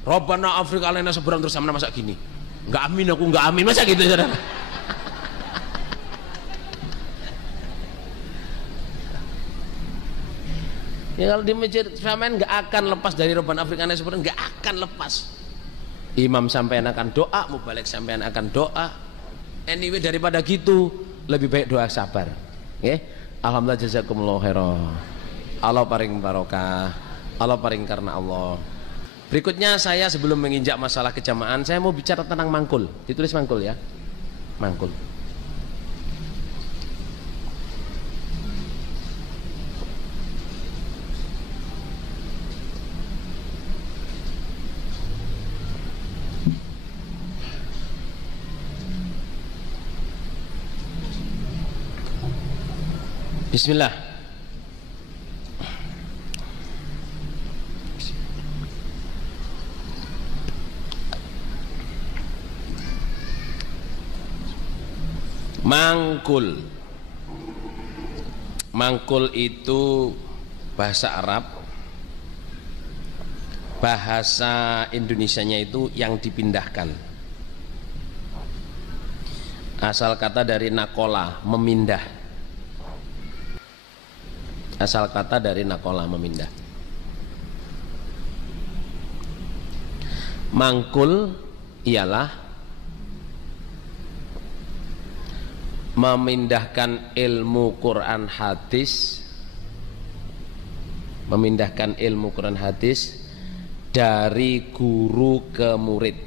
Rabbana Afrika alaina seberang terus sama masa gini. Enggak amin, aku enggak amin, masa gitu saudara. Ya kalau di masjid sampean nggak akan lepas dari Rabbana Afrika alaina seberang, nggak akan lepas. Imam sampean akan doa, mubalik sampean akan doa. Anyway daripada gitu lebih baik doa sabar. Okay? Alhamdulillah jazakumullah khairan. Allah paring barokah, Allah paring karena Allah. Berikutnya saya sebelum menginjak masalah kejamaan, saya mau bicara tentang mangkul. Ditulis mangkul ya, mangkul. Bismillah. Mangkul. Mangkul itu bahasa Arab. Bahasa Indonesianya itu yang dipindahkan. Asal kata dari nakola, memindah. Asal kata dari nakola, memindah. Mangkul ialah memindahkan ilmu Quran hadis, memindahkan ilmu Quran hadis dari guru ke murid.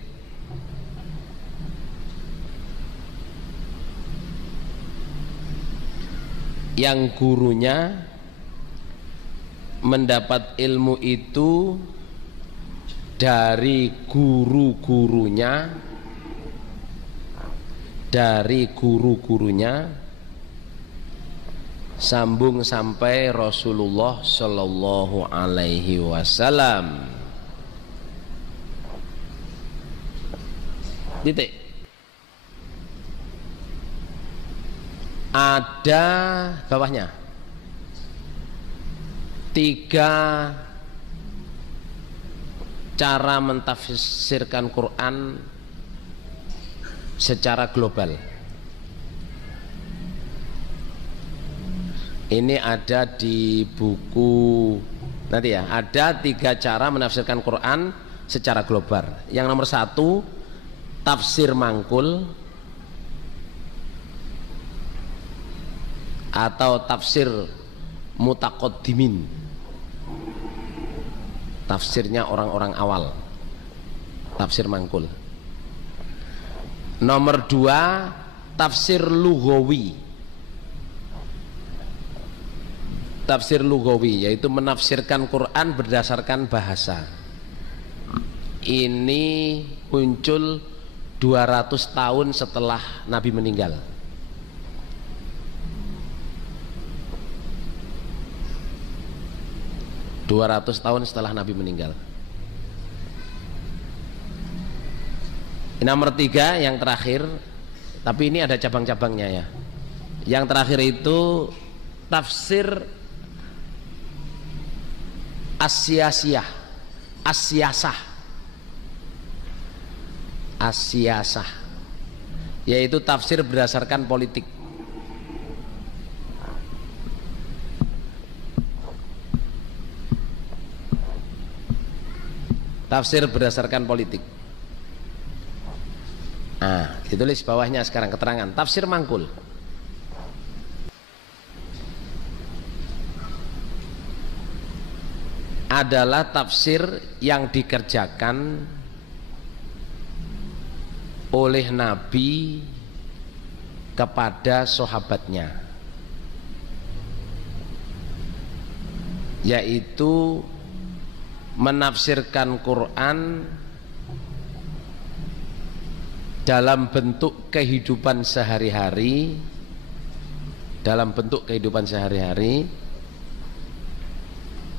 Yang gurunya mendapat ilmu itu dari guru-gurunya, sambung sampai Rasulullah Shallallahu Alaihi Wasallam. Titik. Ada bawahnya 3 cara mentafsirkan Quran secara global. Ini ada di buku nanti ya. Ada 3 cara menafsirkan Quran secara global. Yang nomor 1 tafsir mangkul atau tafsir mutaqaddimin. Tafsirnya orang-orang awal, tafsir mangkul. Nomor 2 tafsir lughawi. Tafsir lughawi yaitu menafsirkan Quran berdasarkan bahasa. Ini muncul 200 tahun setelah Nabi meninggal. Tahun setelah Nabi meninggal. Nomor 3 yang terakhir, tapi ini ada cabang-cabangnya ya. Yang terakhir itu tafsir asyasah, yaitu tafsir berdasarkan politik. Tafsir berdasarkan politik. Nah, ditulis bawahnya sekarang keterangan tafsir mangkul. adalah tafsir yang dikerjakan oleh Nabi kepada sahabatnya, yaitu menafsirkan Quran dalam bentuk kehidupan sehari-hari,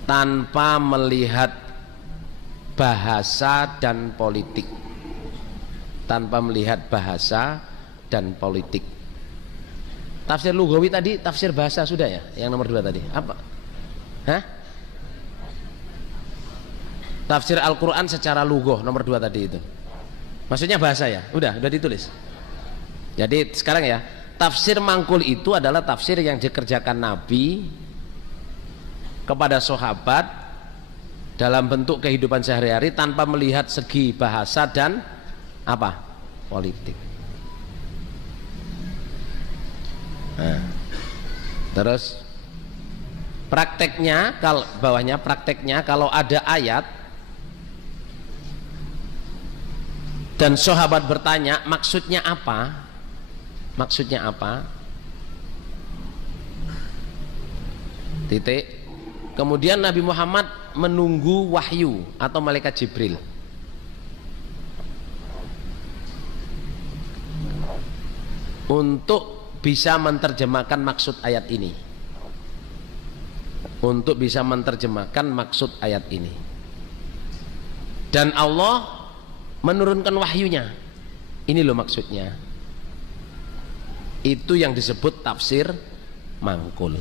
tanpa melihat bahasa dan politik, Tafsir lugawi tadi, tafsir bahasa sudah ya, yang nomor 2 tadi apa? Hah? Tafsir Al-Quran secara lugoh nomor 2 tadi itu, maksudnya bahasa ya, udah ditulis. Jadi sekarang ya, tafsir mangkul itu adalah tafsir yang dikerjakan Nabi kepada sahabat dalam bentuk kehidupan sehari-hari tanpa melihat segi bahasa dan apa? Politik. Nah, terus prakteknya, kalau bawahnya prakteknya, kalau ada ayat dan sahabat bertanya maksudnya apa, titik. Kemudian Nabi Muhammad menunggu wahyu atau malaikat Jibril untuk bisa menerjemahkan maksud ayat ini, dan Allah menurunkan wahyunya, ini loh maksudnya. Itu yang disebut tafsir mangkul.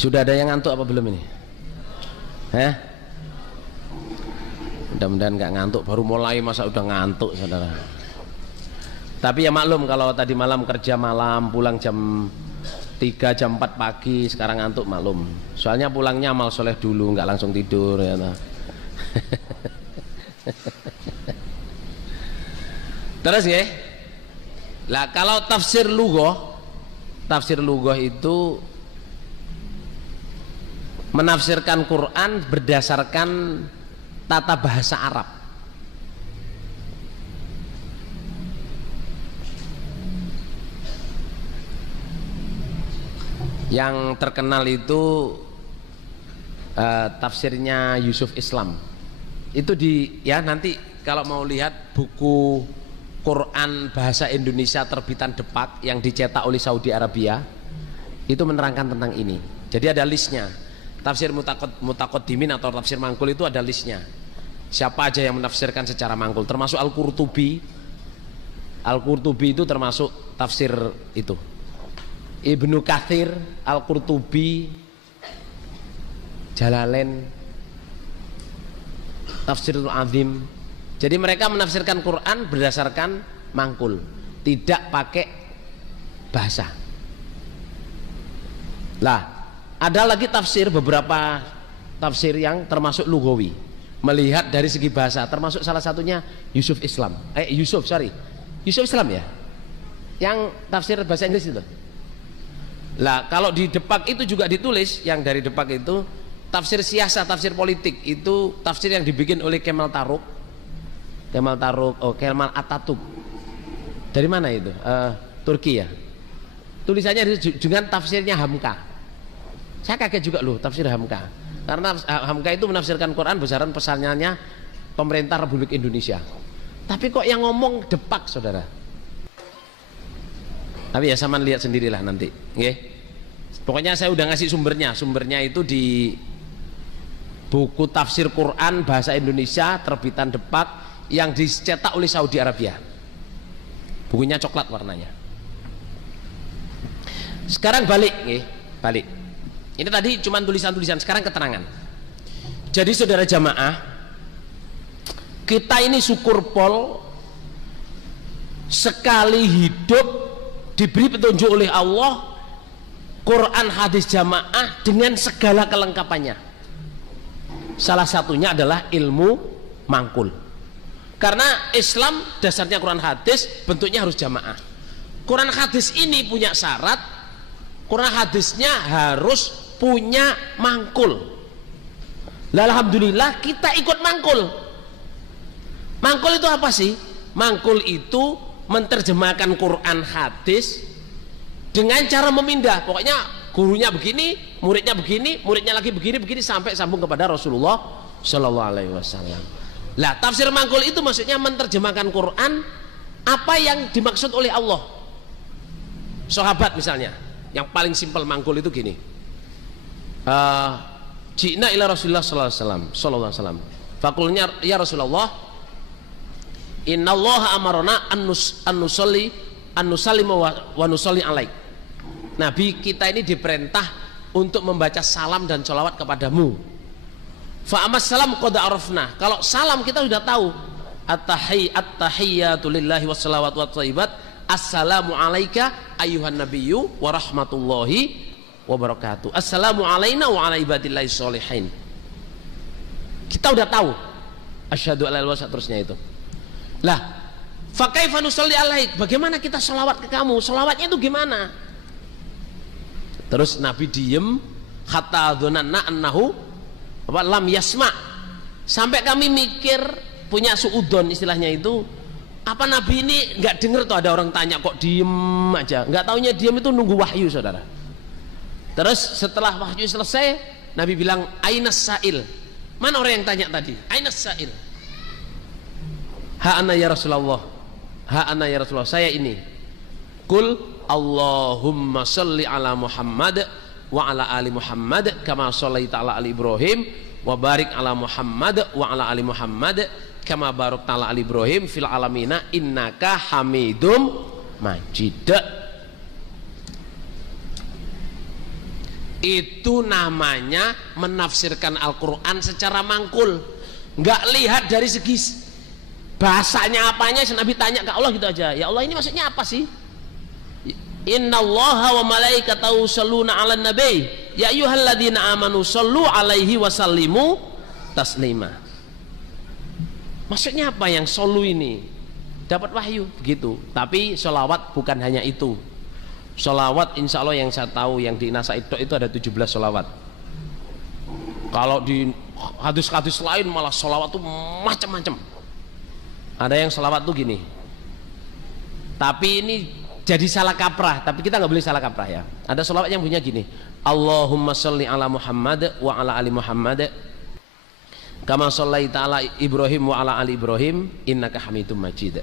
Sudah ada yang ngantuk apa belum ini? Mudah-mudahan nggak ngantuk, baru mulai masa udah ngantuk saudara. Tapi ya maklum kalau tadi malam kerja malam, pulang jam 3 jam 4 pagi, sekarang ngantuk maklum. Soalnya pulangnya amal soleh dulu, nggak langsung tidur ya. Terus ya, lah kalau tafsir lughah itu menafsirkan Quran berdasarkan tata bahasa Arab. Yang terkenal itu tafsirnya Yusuf Islam. Itu nanti kalau mau lihat buku Quran bahasa Indonesia terbitan Depak yang dicetak oleh Saudi Arabia, itu menerangkan tentang ini. Jadi ada listnya. Tafsir mutaqaddimin atau tafsir mangkul itu ada listnya. Siapa aja yang menafsirkan secara mangkul, termasuk Al-Qurtubi. Al-Qurtubi itu termasuk tafsir itu. Ibnu Katsir, Al-Qurtubi, Jalalain, Tafsirul Azim. Jadi mereka menafsirkan Quran berdasarkan mangkul, tidak pakai bahasa. Lah, ada lagi beberapa tafsir yang termasuk lugawi, melihat dari segi bahasa, termasuk salah satunya Yusuf Islam ya, yang tafsir bahasa Inggris itu. Lah kalau di Depak itu juga ditulis, yang dari Depak itu tafsir siasa, tafsir politik, itu tafsir yang dibikin oleh Kemal Atatürk. Dari mana itu? Turki ya. Tulisannya dengan tafsirnya Hamka. Saya kaget juga loh tafsir Hamka, karena Hamka itu menafsirkan Quran besaran pesannya pemerintah Republik Indonesia. Tapi kok yang ngomong Depak saudara. Tapi ya sama lihat sendirilah nanti. Pokoknya saya udah ngasih sumbernya itu di buku tafsir Quran bahasa Indonesia terbitan Depak yang dicetak oleh Saudi Arabia. Bukunya coklat warnanya. Sekarang balik. Ini tadi cuma tulisan-tulisan, sekarang keterangan. Jadi saudara jamaah, kita ini syukur pol sekali hidup diberi petunjuk oleh Allah, Quran hadis jamaah dengan segala kelengkapannya. Salah satunya adalah ilmu mangkul. Karena Islam dasarnya Quran hadis, bentuknya harus jamaah. Quran hadis ini punya syarat, Quran hadisnya harus punya mangkul. Alhamdulillah kita ikut mangkul. Mangkul itu apa sih? Mangkul itu menerjemahkan Quran hadis dengan cara memindah. Pokoknya gurunya begini, muridnya begini, muridnya lagi begini sampai sambung kepada Rasulullah Shallallahu Alaihi Wasallam. Lah tafsir mangkul itu maksudnya menerjemahkan Quran apa yang dimaksud oleh Allah. Sahabat misalnya, yang paling simpel mangkul itu gini. Ji'na ila Rasulullah sallallahu alaihi wasallam. Fakulnya ya Rasulullah, innallaha amarona an nusallimu wa nusalli alaik. Nabi kita ini diperintah untuk membaca salam dan sholawat kepadamu. Fa amas salam qad arafna. Kalau salam kita sudah tahu. At-tahiyyatu lillahi wassalawatu wathayyibat. Assalamu alayka ayyuhan nabiyyu wa rahmatullahi wa barakatuh. Assalamu alayna wa ala ibadillahi sholihin. Kita udah tahu asyhadu alla ilaha illallah seterusnya itu. Lah, fa kaifa nusalli alaik? Bagaimana kita sholawat ke kamu? Sholawatnya itu gimana? Terus Nabi diem hatta dzananna annahu lam yasma. Sampai kami mikir, punya suudon istilahnya itu, apa Nabi ini nggak dengar tuh ada orang tanya kok diem aja, nggak taunya diem itu nunggu wahyu saudara. Terus setelah wahyu selesai Nabi bilang ainas sa'il, mana orang yang tanya tadi, ainas sa'il, ha ana ya Rasulullah, ha ana ya Rasulullah, saya ini. Kul Allahumma sholli ala Muhammad wa ala ali Muhammad kama shollaita ala ali Ibrahim wa barik ala Muhammad wa ala ali Muhammad kama barakta ala ali Ibrahim fil alamina innaka hamidum majid. Itu namanya menafsirkan Al-Quran secara mangkul, nggak lihat dari segi bahasanya apanya. Nabi tanya ke Allah gitu aja, ya Allah ini maksudnya apa sih? Innallaha wa malaikatahu shalluna 'alan nabi ya ayyuhalladzina amanu shallu 'alaihi wa sallimu taslima. Maksudnya apa yang solu ini? Dapat wahyu begitu. Tapi sholawat bukan hanya itu. Sholawat insya Allah yang saya tahu yang di Nasa itu ada 17 sholawat. Kalau di hadis-hadis lain malah sholawat tuh macam-macam. Ada yang sholawat tuh gini. Tapi ini jadi salah kaprah, tapi kita nggak boleh salah kaprah ya. Ada sholawat yang punya gini, Allahumma sholli ala Muhammad wa ala ali Muhammad kama shollaita ala Ibrahim wa ala ali Ibrahim innaka hamidum majid.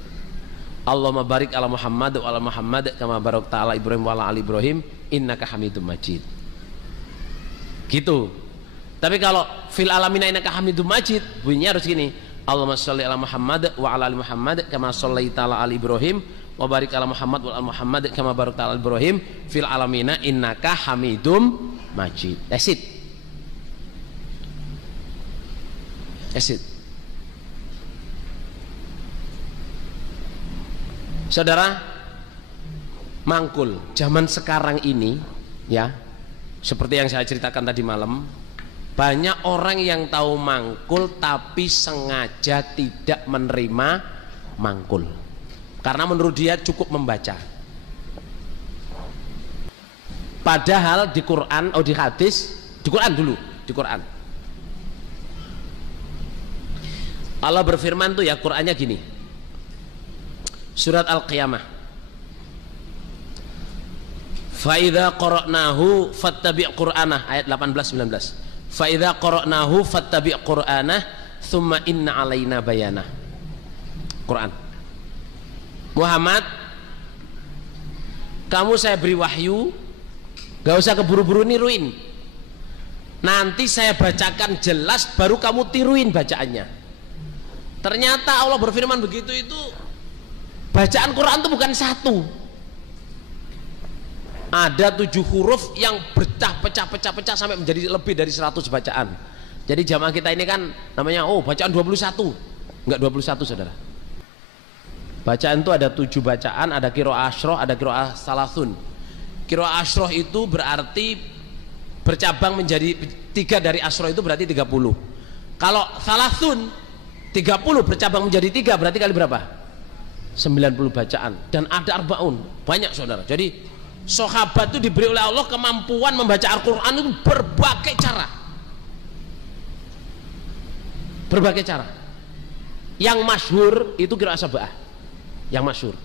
Allahumma barik ala Muhammad wa ala Muhammad kama barakta ala Ibrahim wa ala ali Ibrahim innaka hamidum majid. Gitu. Tapi kalau fil alamina innaka hamidum majid bunyinya harus gini, Allahumma sholli ala Muhammad wa ala ali Muhammad kama shollaita ala ali Ibrahim wa barik ala Muhammad wa ala Muhammad kama barakta ala Ibrahim fil alamina innaka hamidum majid. That's it. Saudara, mangkul zaman sekarang ini ya, seperti yang saya ceritakan tadi malam, banyak orang yang tahu mangkul tapi sengaja tidak menerima mangkul karena menurut dia cukup membaca. Padahal di Quran, di hadis, di Quran dulu, di Quran Allah berfirman tuh ya, Qur'annya gini, surat Al-Qiyamah, fa idza qara'nahu fattabi' qur'anah, ayat 18-19. Fa idza qara'nahu fattabi' qur'anah thumma inna alaina bayanah. Quran. Muhammad, kamu saya beri wahyu, gak usah keburu-buru niruin, nanti saya bacakan jelas baru kamu tiruin bacaannya. Ternyata Allah berfirman begitu itu bacaan Quran itu bukan satu, ada 7 huruf yang pecah sampai menjadi lebih dari 100 bacaan. Jadi jamaah kita ini kan namanya bacaan 21, enggak 21 saudara. Bacaan itu ada 7 bacaan, ada qiraah asyroh, ada qiraah salasun. Qiraah asyroh itu berarti bercabang menjadi 3 dari asyroh itu berarti 30. Kalau salasun 30 bercabang menjadi 3 berarti kali berapa? 90 bacaan. Dan ada arbaun, banyak saudara. Jadi sahabat itu diberi oleh Allah kemampuan membaca Al-Quran itu berbagai cara. Berbagai cara. Yang masyhur itu qiraah sab'ah. Yang masyhur.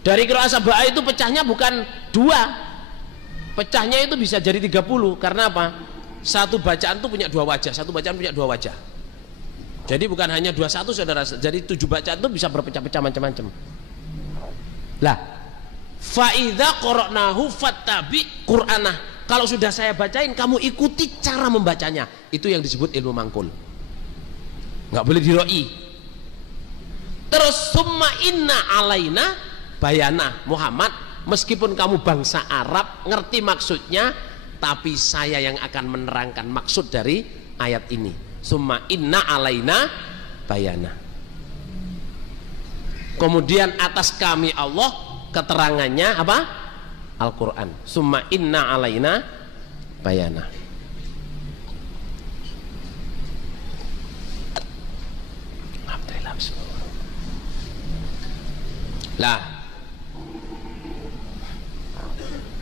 Dari qiraah sab'ah itu pecahnya bukan 2. Pecahnya itu bisa jadi 30. Karena apa? Satu bacaan itu punya 2 wajah. Satu bacaan punya 2 wajah. Jadi bukan hanya 21 saudara. Jadi 7 bacaan itu bisa berpecah-pecah macam-macam. Lah, fa idza qara'nahu fattabi qur'anah. Kalau sudah saya bacain, kamu ikuti cara membacanya. Itu yang disebut ilmu mangkul. Nggak boleh diroi. Terus summa inna alaina bayana. Muhammad, meskipun kamu bangsa Arab, ngerti maksudnya, tapi saya yang akan menerangkan maksud dari ayat ini. Summa inna alaina bayana. Kemudian atas kami Allah keterangannya apa? Al-Quran. Summa inna alaina bayana. Lah,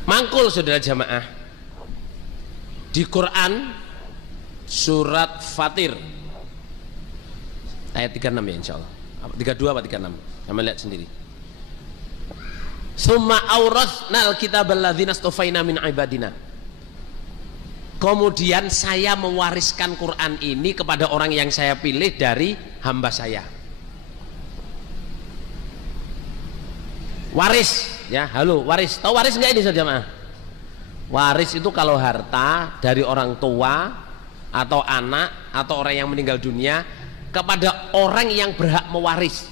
mangkul saudara jamaah, di Quran surat Fatir ayat 36 ya insyaallah. 32 apa 36? Sama lihat sendiri. Summa auratsnal kitabal ladzina astafaina min ibadina. Kemudian saya mewariskan Quran ini kepada orang yang saya pilih dari hamba saya. Waris, ya, halo, waris. Tahu waris enggak ini saudara jamaah? Waris itu kalau harta dari orang tua atau anak atau orang yang meninggal dunia kepada orang yang berhak mewaris.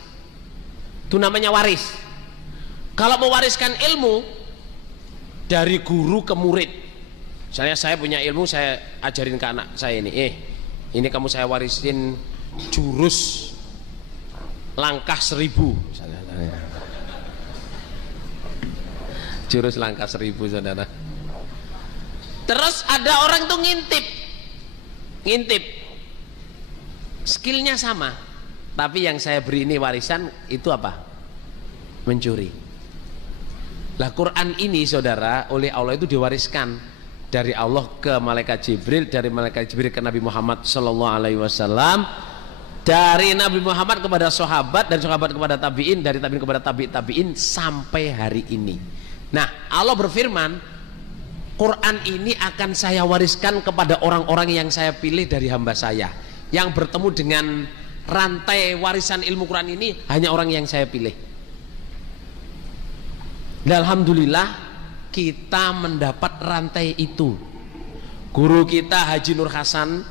Itu namanya waris. Kalau mewariskan ilmu dari guru ke murid. Misalnya saya punya ilmu, saya ajarin ke anak saya ini, ini kamu saya warisin jurus langkah 1000 misalnya. Jurus langkah 1000 saudara. Terus ada orang tuh ngintip skillnya sama, tapi yang saya beri ini warisan itu apa? Mencuri. Lah Quran ini saudara oleh Allah itu diwariskan dari Allah ke malaikat Jibril, dari malaikat Jibril ke Nabi Muhammad sallallahu alaihi wasallam, dari Nabi Muhammad kepada sahabat, dan sahabat kepada tabiin, dari tabiin kepada tabiin sampai hari ini. Nah, Allah berfirman, Quran ini akan saya wariskan kepada orang-orang yang saya pilih dari hamba saya, yang bertemu dengan rantai warisan ilmu Quran ini hanya orang yang saya pilih. Dan alhamdulillah kita mendapat rantai itu. Guru kita Haji Nur Hasan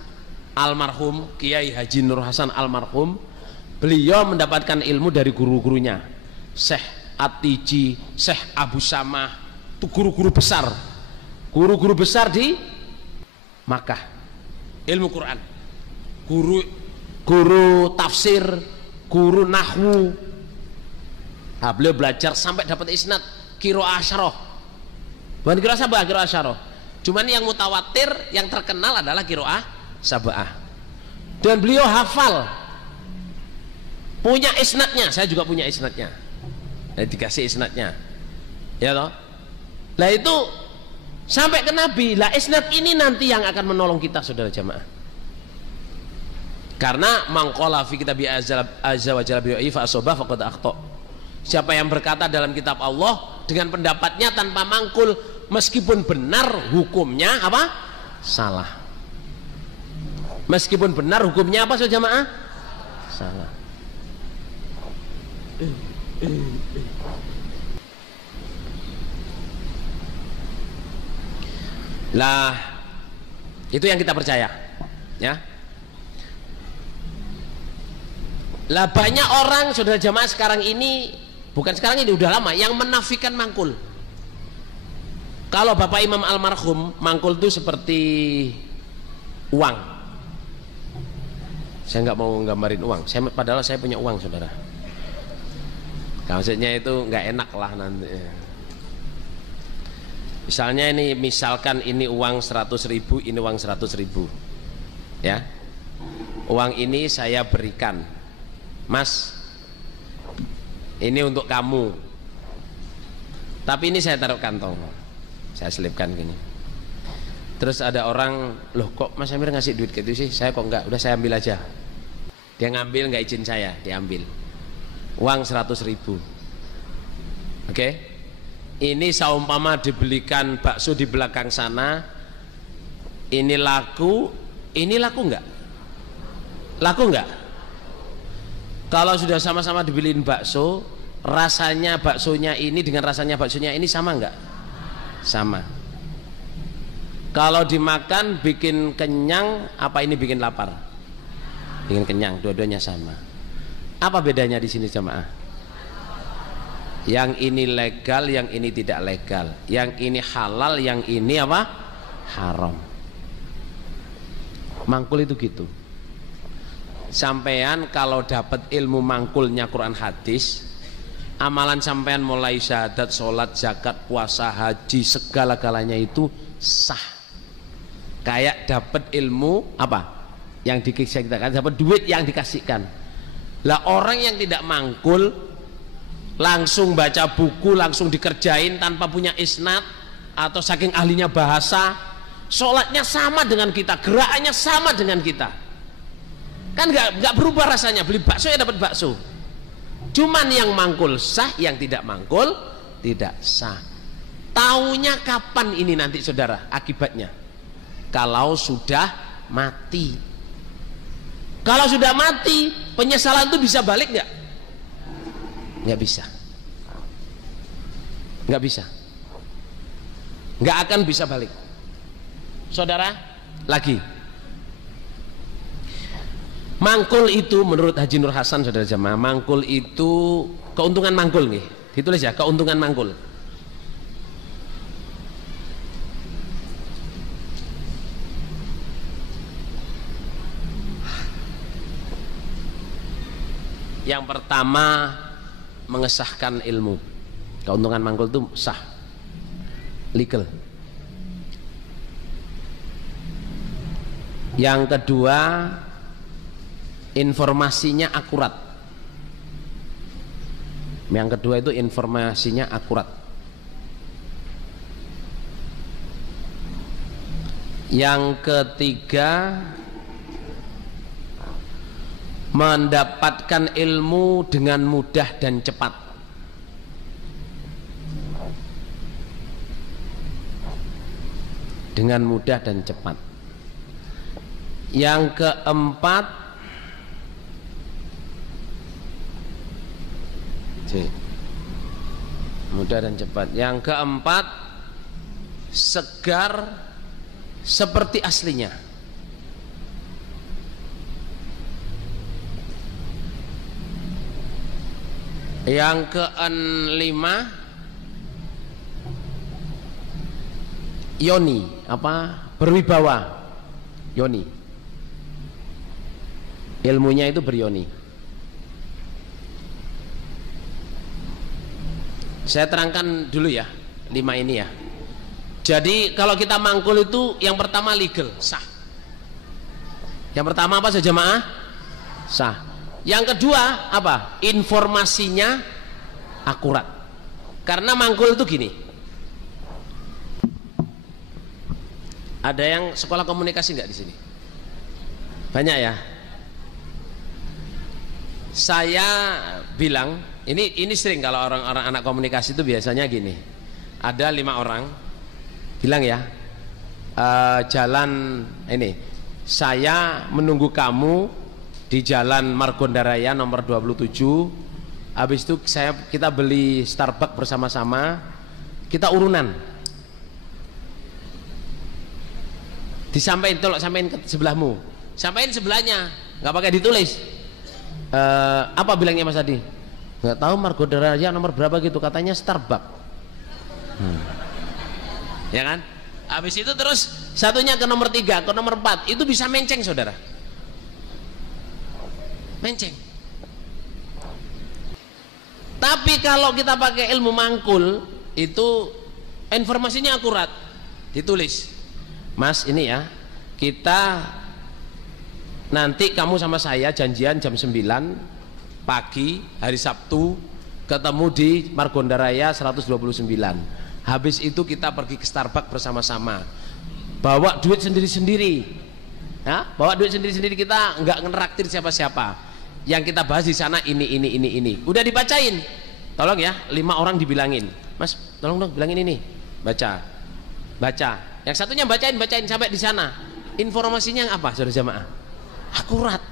almarhum, Kiai Haji Nur Hasan almarhum, beliau mendapatkan ilmu dari guru-gurunya, Syekh At-Tiji, Syekh Abu Samah, itu guru-guru besar. Guru-guru besar di Makkah. Ilmu Quran. Guru tafsir, guru nahwu. Nah, beliau belajar sampai dapat isnad qiraah asyroh. Bukan qiraah sab'ah, qiraah asyroh. Cuman yang mutawatir, yang terkenal adalah qiraah sab'ah. Dan beliau hafal. Punya isnadnya, saya juga punya isnadnya. Dikasih isnadnya, ya toh. Lah itu sampai ke Nabi. Lah isnad ini nanti yang akan menolong kita saudara jamaah. Karena mangqala fi kitab azza wa jalla bi'i fa asaba faqad akhta. Siapa yang berkata dalam kitab Allah dengan pendapatnya tanpa mangkul, meskipun benar hukumnya apa? Salah. Meskipun benar hukumnya apa saudara jamaah? Salah. Lah itu yang kita percaya, ya. Lah banyak orang saudara jamaah sekarang ini, bukan sekarang ini, udah lama, yang menafikan mangkul. Kalau Bapak Imam almarhum, mangkul itu seperti uang. Saya nggak mau nggambarin uang, padahal saya punya uang saudara. Maksudnya itu nggak enak lah nanti. Misalnya ini, misalkan ini uang 100.000, ini uang 100.000, ya. Uang ini saya berikan, Mas, ini untuk kamu. Tapi ini saya taruh kantong, saya selipkan gini. Terus ada orang, loh kok Mas Amir ngasih duit gitu sih? Saya kok enggak, udah saya ambil aja. Dia ngambil, nggak izin saya, diambil. Uang 100.000. Oke? Ini saumpama dibelikan bakso di belakang sana, ini laku enggak? Laku enggak? Kalau sudah sama-sama dibeliin bakso, rasanya baksonya ini dengan rasanya baksonya ini sama enggak? Sama. Kalau dimakan bikin kenyang, apa ini bikin lapar? Bikin kenyang, dua-duanya sama. Apa bedanya di sini jemaah? Yang ini legal, yang ini tidak legal. Yang ini halal, yang ini apa? Haram. Mangkul itu gitu. Sampean kalau dapat ilmu mangkulnya Quran hadis, amalan sampean mulai syahadat, sholat, zakat, puasa, haji, segala-galanya itu sah. Kayak dapat ilmu apa? Yang dikasihkan, dapat duit yang dikasihkan. Lah orang yang tidak mangkul, langsung baca buku, langsung dikerjain tanpa punya isnad atau saking ahlinya bahasa, sholatnya sama dengan kita, gerakannya sama dengan kita, kan nggak berubah rasanya. Beli bakso ya dapat bakso, cuman yang mangkul sah, yang tidak mangkul tidak sah. Taunya kapan ini nanti saudara akibatnya? Kalau sudah mati. Kalau sudah mati, penyesalan itu bisa balik nggak? Nggak bisa, nggak bisa, nggak akan bisa balik. Saudara, lagi mangkul itu menurut Haji Nur Hasan, saudara jemaah, mangkul itu keuntungan mangkul nih, ditulis ya, keuntungan mangkul. Yang pertama, mengesahkan ilmu. Keuntungan mangkul itu sah, legal. Yang kedua, informasinya akurat. Yang kedua itu informasinya akurat. Yang ketiga, mendapatkan ilmu dengan mudah dan cepat. Dengan mudah dan cepat. Yang keempat, mudah dan cepat. Yang keempat, segar seperti aslinya. Yang kelima, yoni, apa? Berwibawa. Yoni. Ilmunya itu beryoni. Saya terangkan dulu ya, 5 ini ya. Jadi kalau kita mangkul itu yang pertama legal, sah. Yang pertama apa saja jemaah? Sah. Yang kedua apa? Informasinya akurat. Karena mangkul itu gini. Ada yang sekolah komunikasi nggak di sini? Banyak ya. Saya bilang, ini sering kalau orang-orang anak komunikasi itu biasanya gini. Ada 5 orang bilang ya, jalan ini, saya menunggu kamu di Jalan Margonda Raya nomor 27. Habis itu kita beli Starbucks bersama-sama, kita urunan. Disampaikan, tolong sampaikan ke sebelahmu, sampaikan sebelahnya, nggak pakai ditulis. Apa bilangnya Mas Adi? Nggak tahu Margonda Raya nomor berapa gitu, katanya Starbucks. Ya kan? Habis itu terus satunya ke nomor 3, ke nomor 4, itu bisa menceng saudara. Menceng. Tapi kalau kita pakai ilmu mangkul, itu informasinya akurat, ditulis. Mas, ini ya, kita nanti kamu sama saya janjian jam 9 pagi hari Sabtu, ketemu di Margonda Raya 129. Habis itu kita pergi ke Starbucks bersama-sama. Bawa duit sendiri-sendiri. Ya, bawa duit sendiri-sendiri, kita nggak ngeraktir siapa-siapa. Yang kita bahas di sana ini. Udah dibacain. Tolong ya, 5 orang dibilangin. Mas, tolong dong bilangin ini. Baca. Yang satunya bacain sampai di sana. Informasinya apa, saudara jamaah? Akurat.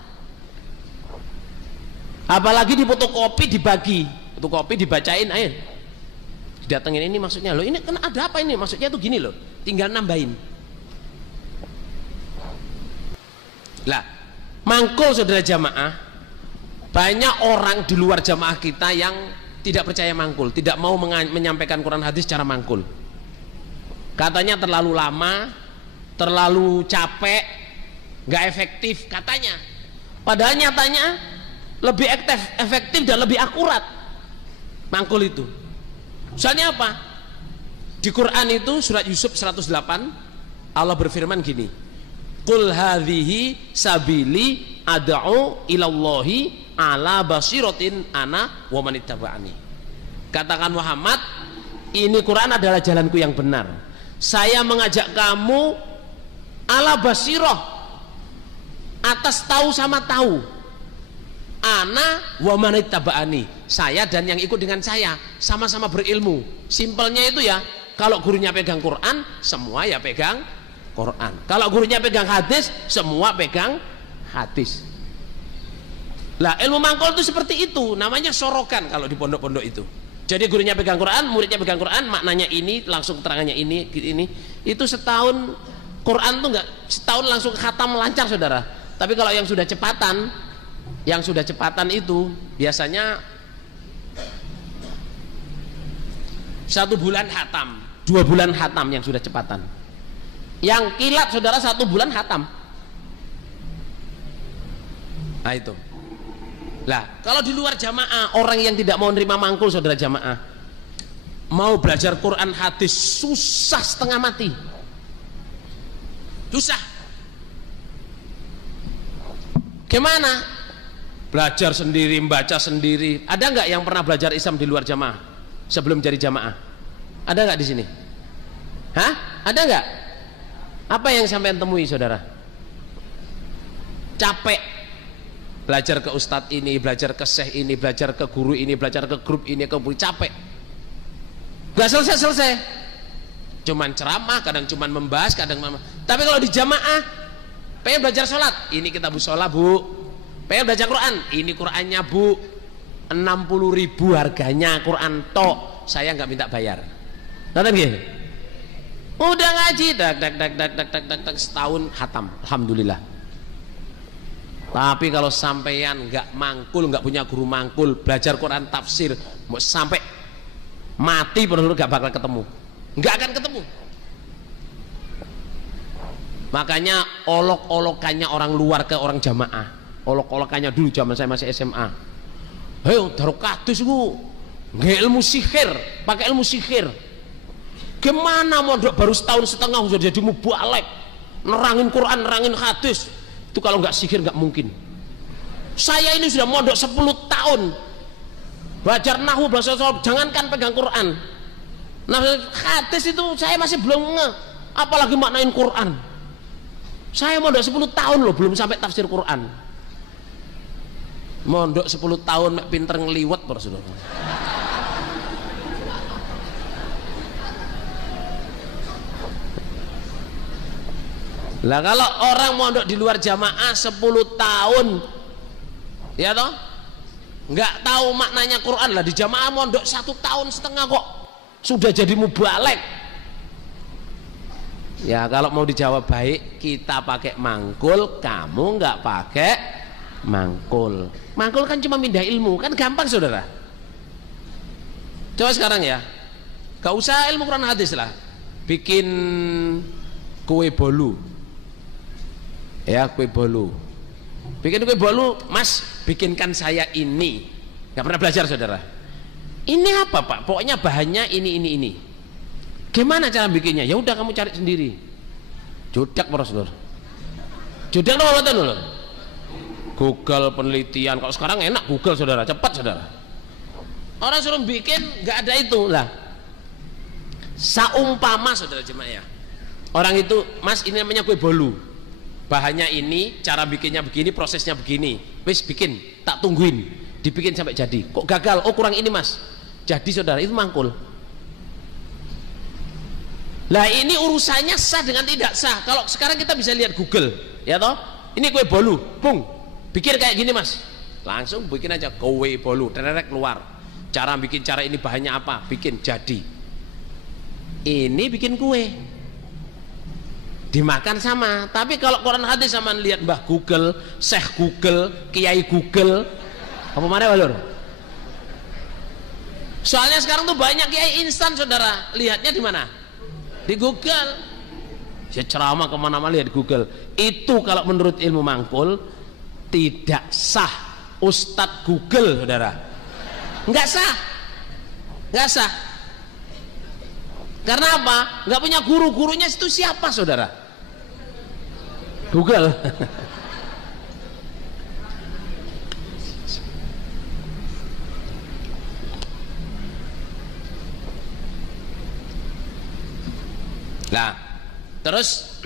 Apalagi di fotokopi dibagi. Fotokopi dibacain, ayo. Didatengin, ini maksudnya loh. Ini kan ada apa ini? Maksudnya tuh gini loh. Tinggal nambahin. Lah, mangkul saudara jamaah. Banyak orang di luar jamaah kita yang tidak percaya mangkul, tidak mau menyampaikan Quran hadis secara mangkul. Katanya terlalu lama, terlalu capek, nggak efektif katanya. Padahal nyatanya lebih efektif dan lebih akurat mangkul itu. Soalnya apa? Di Quran itu surat Yusuf 108 Allah berfirman gini, Qul hadhihi sabili ad'u ilallahi ala basiratin ana wa manittaba'ani. Katakan Muhammad, ini Quran adalah jalanku yang benar. Saya mengajak kamu ala basirah, atas tahu sama tahu. Ana wa manittaba'ani, saya dan yang ikut dengan saya sama-sama berilmu. Simpelnya itu ya, kalau gurunya pegang Quran, semua ya pegang Quran. Kalau gurunya pegang hadis, semua pegang hadis. Lah, ilmu mangkul itu seperti itu, namanya sorokan kalau di pondok-pondok itu. Jadi gurunya pegang Quran, muridnya pegang Quran, maknanya ini, langsung terangannya ini. Itu setahun Quran tuh enggak setahun langsung khatam lancar, saudara. Tapi kalau yang sudah cepatan itu biasanya 1 bulan khatam, 2 bulan khatam yang sudah cepatan. Yang kilat saudara 1 bulan khatam. Nah itu. Lah, kalau di luar jamaah, orang yang tidak mau nerima mangkul saudara jamaah, mau belajar Quran hadis susah setengah mati. Susah. Gimana? Belajar sendiri, membaca sendiri. Ada nggak yang pernah belajar Islam di luar jamaah sebelum jadi jamaah? Ada nggak di sini? Hah? Ada nggak? Apa yang sampai temui saudara? Capek. Belajar ke ustadz ini, belajar ke syekh ini, belajar ke guru ini, belajar ke grup ini, ke guru, capek. Gak selesai. Cuman ceramah, kadang cuman membahas, kadang tapi kalau di jamaah, pengen belajar sholat, ini kita sholat bu. Pengen belajar Quran, ini Qurannya bu, 60.000 harganya Quran tok, saya nggak minta bayar. Nonton gini. Udah ngaji, dak setahun khatam, alhamdulillah. Tapi kalau sampeyan nggak mangkul, nggak punya guru mangkul, belajar Quran tafsir, mau sampai mati benar-benar nggak bakal ketemu, nggak akan ketemu. Makanya olok-olokannya orang luar ke orang jamaah, olok-olokannya dulu zaman saya masih SMA. Hei, darokatus bu, nggak ilmu sihir, pakai ilmu sihir. Gimana mondok baru setahun setengah sudah jadi mubalek, nerangin Quran, nerangin hadis. Itu kalau nggak sihir nggak mungkin. Saya ini sudah mondok 10 tahun, belajar nahwu, bahasa Arab, jangankan pegang Quran. Nah, hadis itu saya masih belum nge, apalagi maknain Quran. Saya mondok 10 tahun loh, belum sampai tafsir Quran. Mondok 10 tahun pinter ngeliwet, saudara. Lah kalau orang mondok di luar jamaah 10 tahun, ya toh, nggak tahu maknanya Quran, lah di jamaah mondok 1 tahun setengah kok sudah jadi mubalek. Ya kalau mau dijawab baik, kita pakai mangkul, kamu nggak pakai mangkul. Mangkul kan cuma pindah ilmu, kan gampang saudara. Coba sekarang ya, gak usah ilmu Quran hadis lah, bikin kue bolu. Ya, kue bolu. Bikin kue bolu, Mas, bikinkan saya ini. Gak pernah belajar saudara. Ini apa Pak? Pokoknya bahannya ini. Gimana cara bikinnya? Ya udah kamu cari sendiri. Judak Bos Lur. Judak dulu. Google penelitian. Kalau sekarang enak Google saudara, cepat saudara. Orang suruh bikin nggak ada itu lah. Saumpama saudara jemaah ya. Orang itu, Mas ini namanya kue bolu. Bahannya ini, cara bikinnya begini, prosesnya begini. Wis bikin, tak tungguin, dibikin sampai jadi. Kok gagal? Oh kurang ini Mas. Jadi saudara itu mangkul. Lah ini urusannya sah dengan tidak sah. Kalau sekarang kita bisa lihat Google, ya toh? Ini kue bolu, bung, bikin kayak gini Mas. Langsung bikin aja kue bolu, tererek keluar. Cara bikin, cara ini bahannya apa? Bikin jadi. Ini bikin kue. Dimakan sama. Tapi kalau Quran hadis sama lihat Mbah Google, Syekh Google, Kiai Google, apa mana Walur? Soalnya sekarang tuh banyak kiai instan saudara. Lihatnya di mana? Di Google. Saya ceramah kemana-mana lihat di Google. Itu kalau menurut ilmu mangkul tidak sah. Ustadz Google saudara. Nggak sah. Nggak sah. Karena apa? Nggak punya guru. Gurunya itu siapa saudara? Google. Nah, terus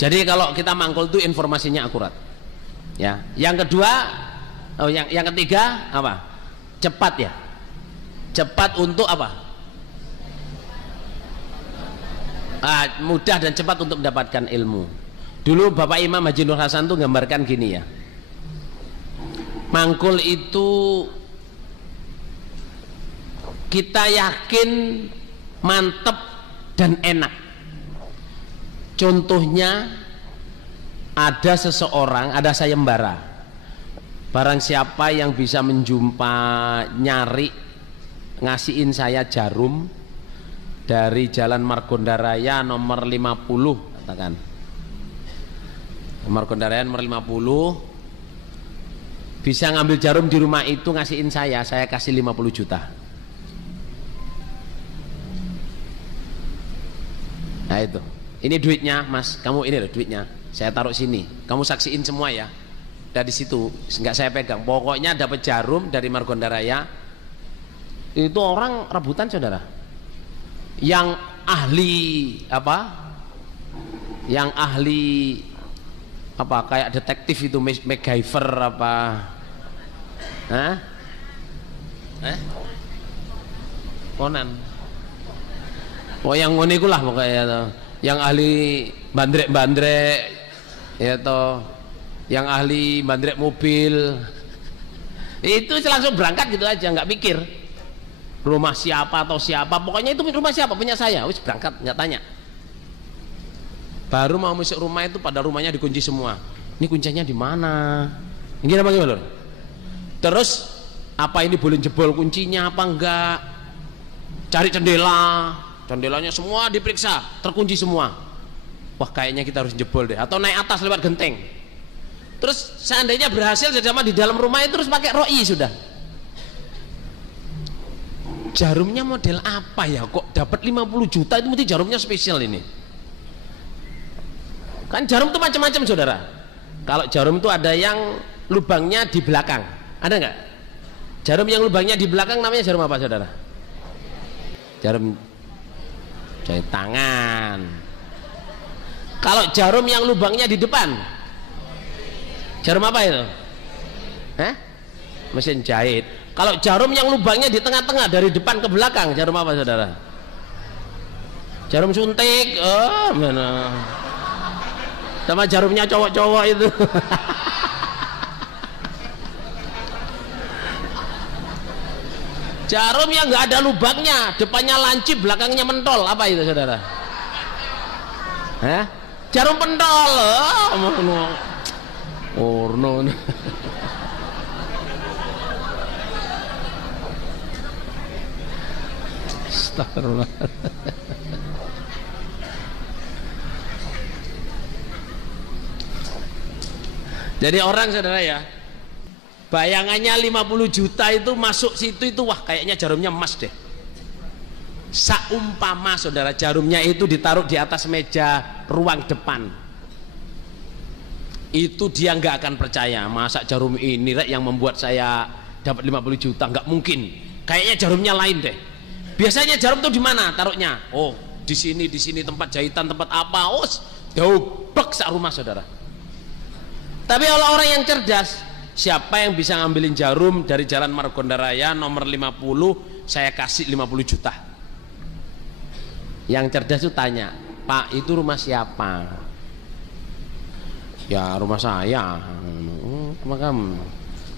jadi kalau kita mangkul itu informasinya akurat. Ya. Yang kedua, yang ketiga apa? Cepat ya. Cepat untuk apa? Mudah dan cepat untuk mendapatkan ilmu. Dulu Bapak Imam Haji Nur Hasan tuh gambarkan gini ya. Mangkul itu kita yakin mantep dan enak. Contohnya ada seseorang, ada sayembara. Barang siapa yang bisa nyari ngasihin saya jarum dari Jalan Margonda Raya nomor 50 katakan. Margonda Raya nomor 50 bisa ngambil jarum di rumah itu ngasihin saya kasih 50 juta. Nah itu, ini duitnya Mas, kamu ini loh duitnya, saya taruh sini, kamu saksiin semua ya. Dari situ nggak saya pegang, pokoknya dapat jarum dari Margonda Raya. Itu orang rebutan saudara. Yang ahli apa? Yang ahli apa? Kayak detektif itu MacGyver apa? Hah? Conan. Oh yang ngono iku lah pokoknya toh. Yang ahli bandrek-bandrek ya toh. Yang ahli bandrek mobil. Itu langsung berangkat gitu aja, nggak pikir. Rumah siapa atau siapa, pokoknya itu rumah siapa, punya saya. Wis berangkat, nggak tanya. Baru mau masuk rumah itu pada rumahnya dikunci semua. Ini kuncinya di mana? Ini apa gimana? Terus apa ini boleh jebol kuncinya apa enggak? Cari jendelanya semua diperiksa, terkunci semua. Wah kayaknya kita harus jebol deh, atau naik atas lewat genteng. Terus seandainya berhasil sama di dalam rumah itu terus pakai roi sudah. Jarumnya model apa ya? Kok dapat 50 juta itu mesti jarumnya spesial ini. Kan jarum itu macam-macam saudara. Kalau jarum itu ada yang lubangnya di belakang, ada nggak? Jarum yang lubangnya di belakang namanya jarum apa saudara? Jarum jahit tangan. Kalau jarum yang lubangnya di depan, jarum apa itu? Mesin jahit. Kalau jarum yang lubangnya di tengah-tengah dari depan ke belakang, jarum apa saudara? Jarum suntik. Oh mana? Sama jarumnya cowok-cowok itu. Jarum yang nggak ada lubangnya, depannya lancip, belakangnya mentol, apa itu saudara? Jarum pentol. Orno. Astagfirullah. Jadi orang saudara ya, bayangannya 50 juta itu masuk situ itu wah kayaknya jarumnya emas deh. Saumpama saudara jarumnya itu ditaruh di atas meja ruang depan, itu dia nggak akan percaya, masa jarum ini rek yang membuat saya dapat 50 juta, nggak mungkin, kayaknya jarumnya lain deh. Biasanya jarum tuh di mana taruhnya? Oh di sini tempat jahitan, tempat apa? Oh doublek sak rumah saudara. Tapi kalau orang yang cerdas, siapa yang bisa ngambilin jarum dari Jalan Margonda Raya nomor 50, saya kasih 50 juta. Yang cerdas itu tanya, Pak itu rumah siapa? Ya rumah saya. Rumah kamu.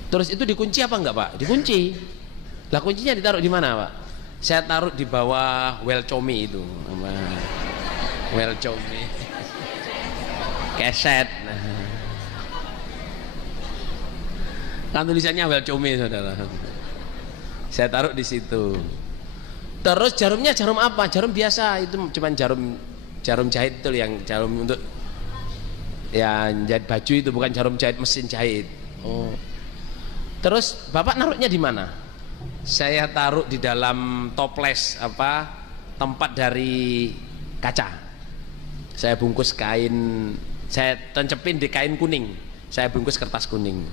Terus itu dikunci apa enggak Pak? Dikunci. Lah kuncinya ditaruh di mana Pak? Saya taruh di bawah welcome itu. Welcome. Keset. Kan tulisannya welcome saudara. Saya taruh di situ. Terus jarumnya jarum apa? Jarum biasa, itu cuman jarum jahit itu, yang jarum untuk ya jahit baju itu, bukan jarum jahit mesin jahit. Oh. Terus Bapak naruhnya di mana? Saya taruh di dalam toples apa? Tempat dari kaca. Saya bungkus kain, saya tancepin di kain kuning. Saya bungkus kertas kuning.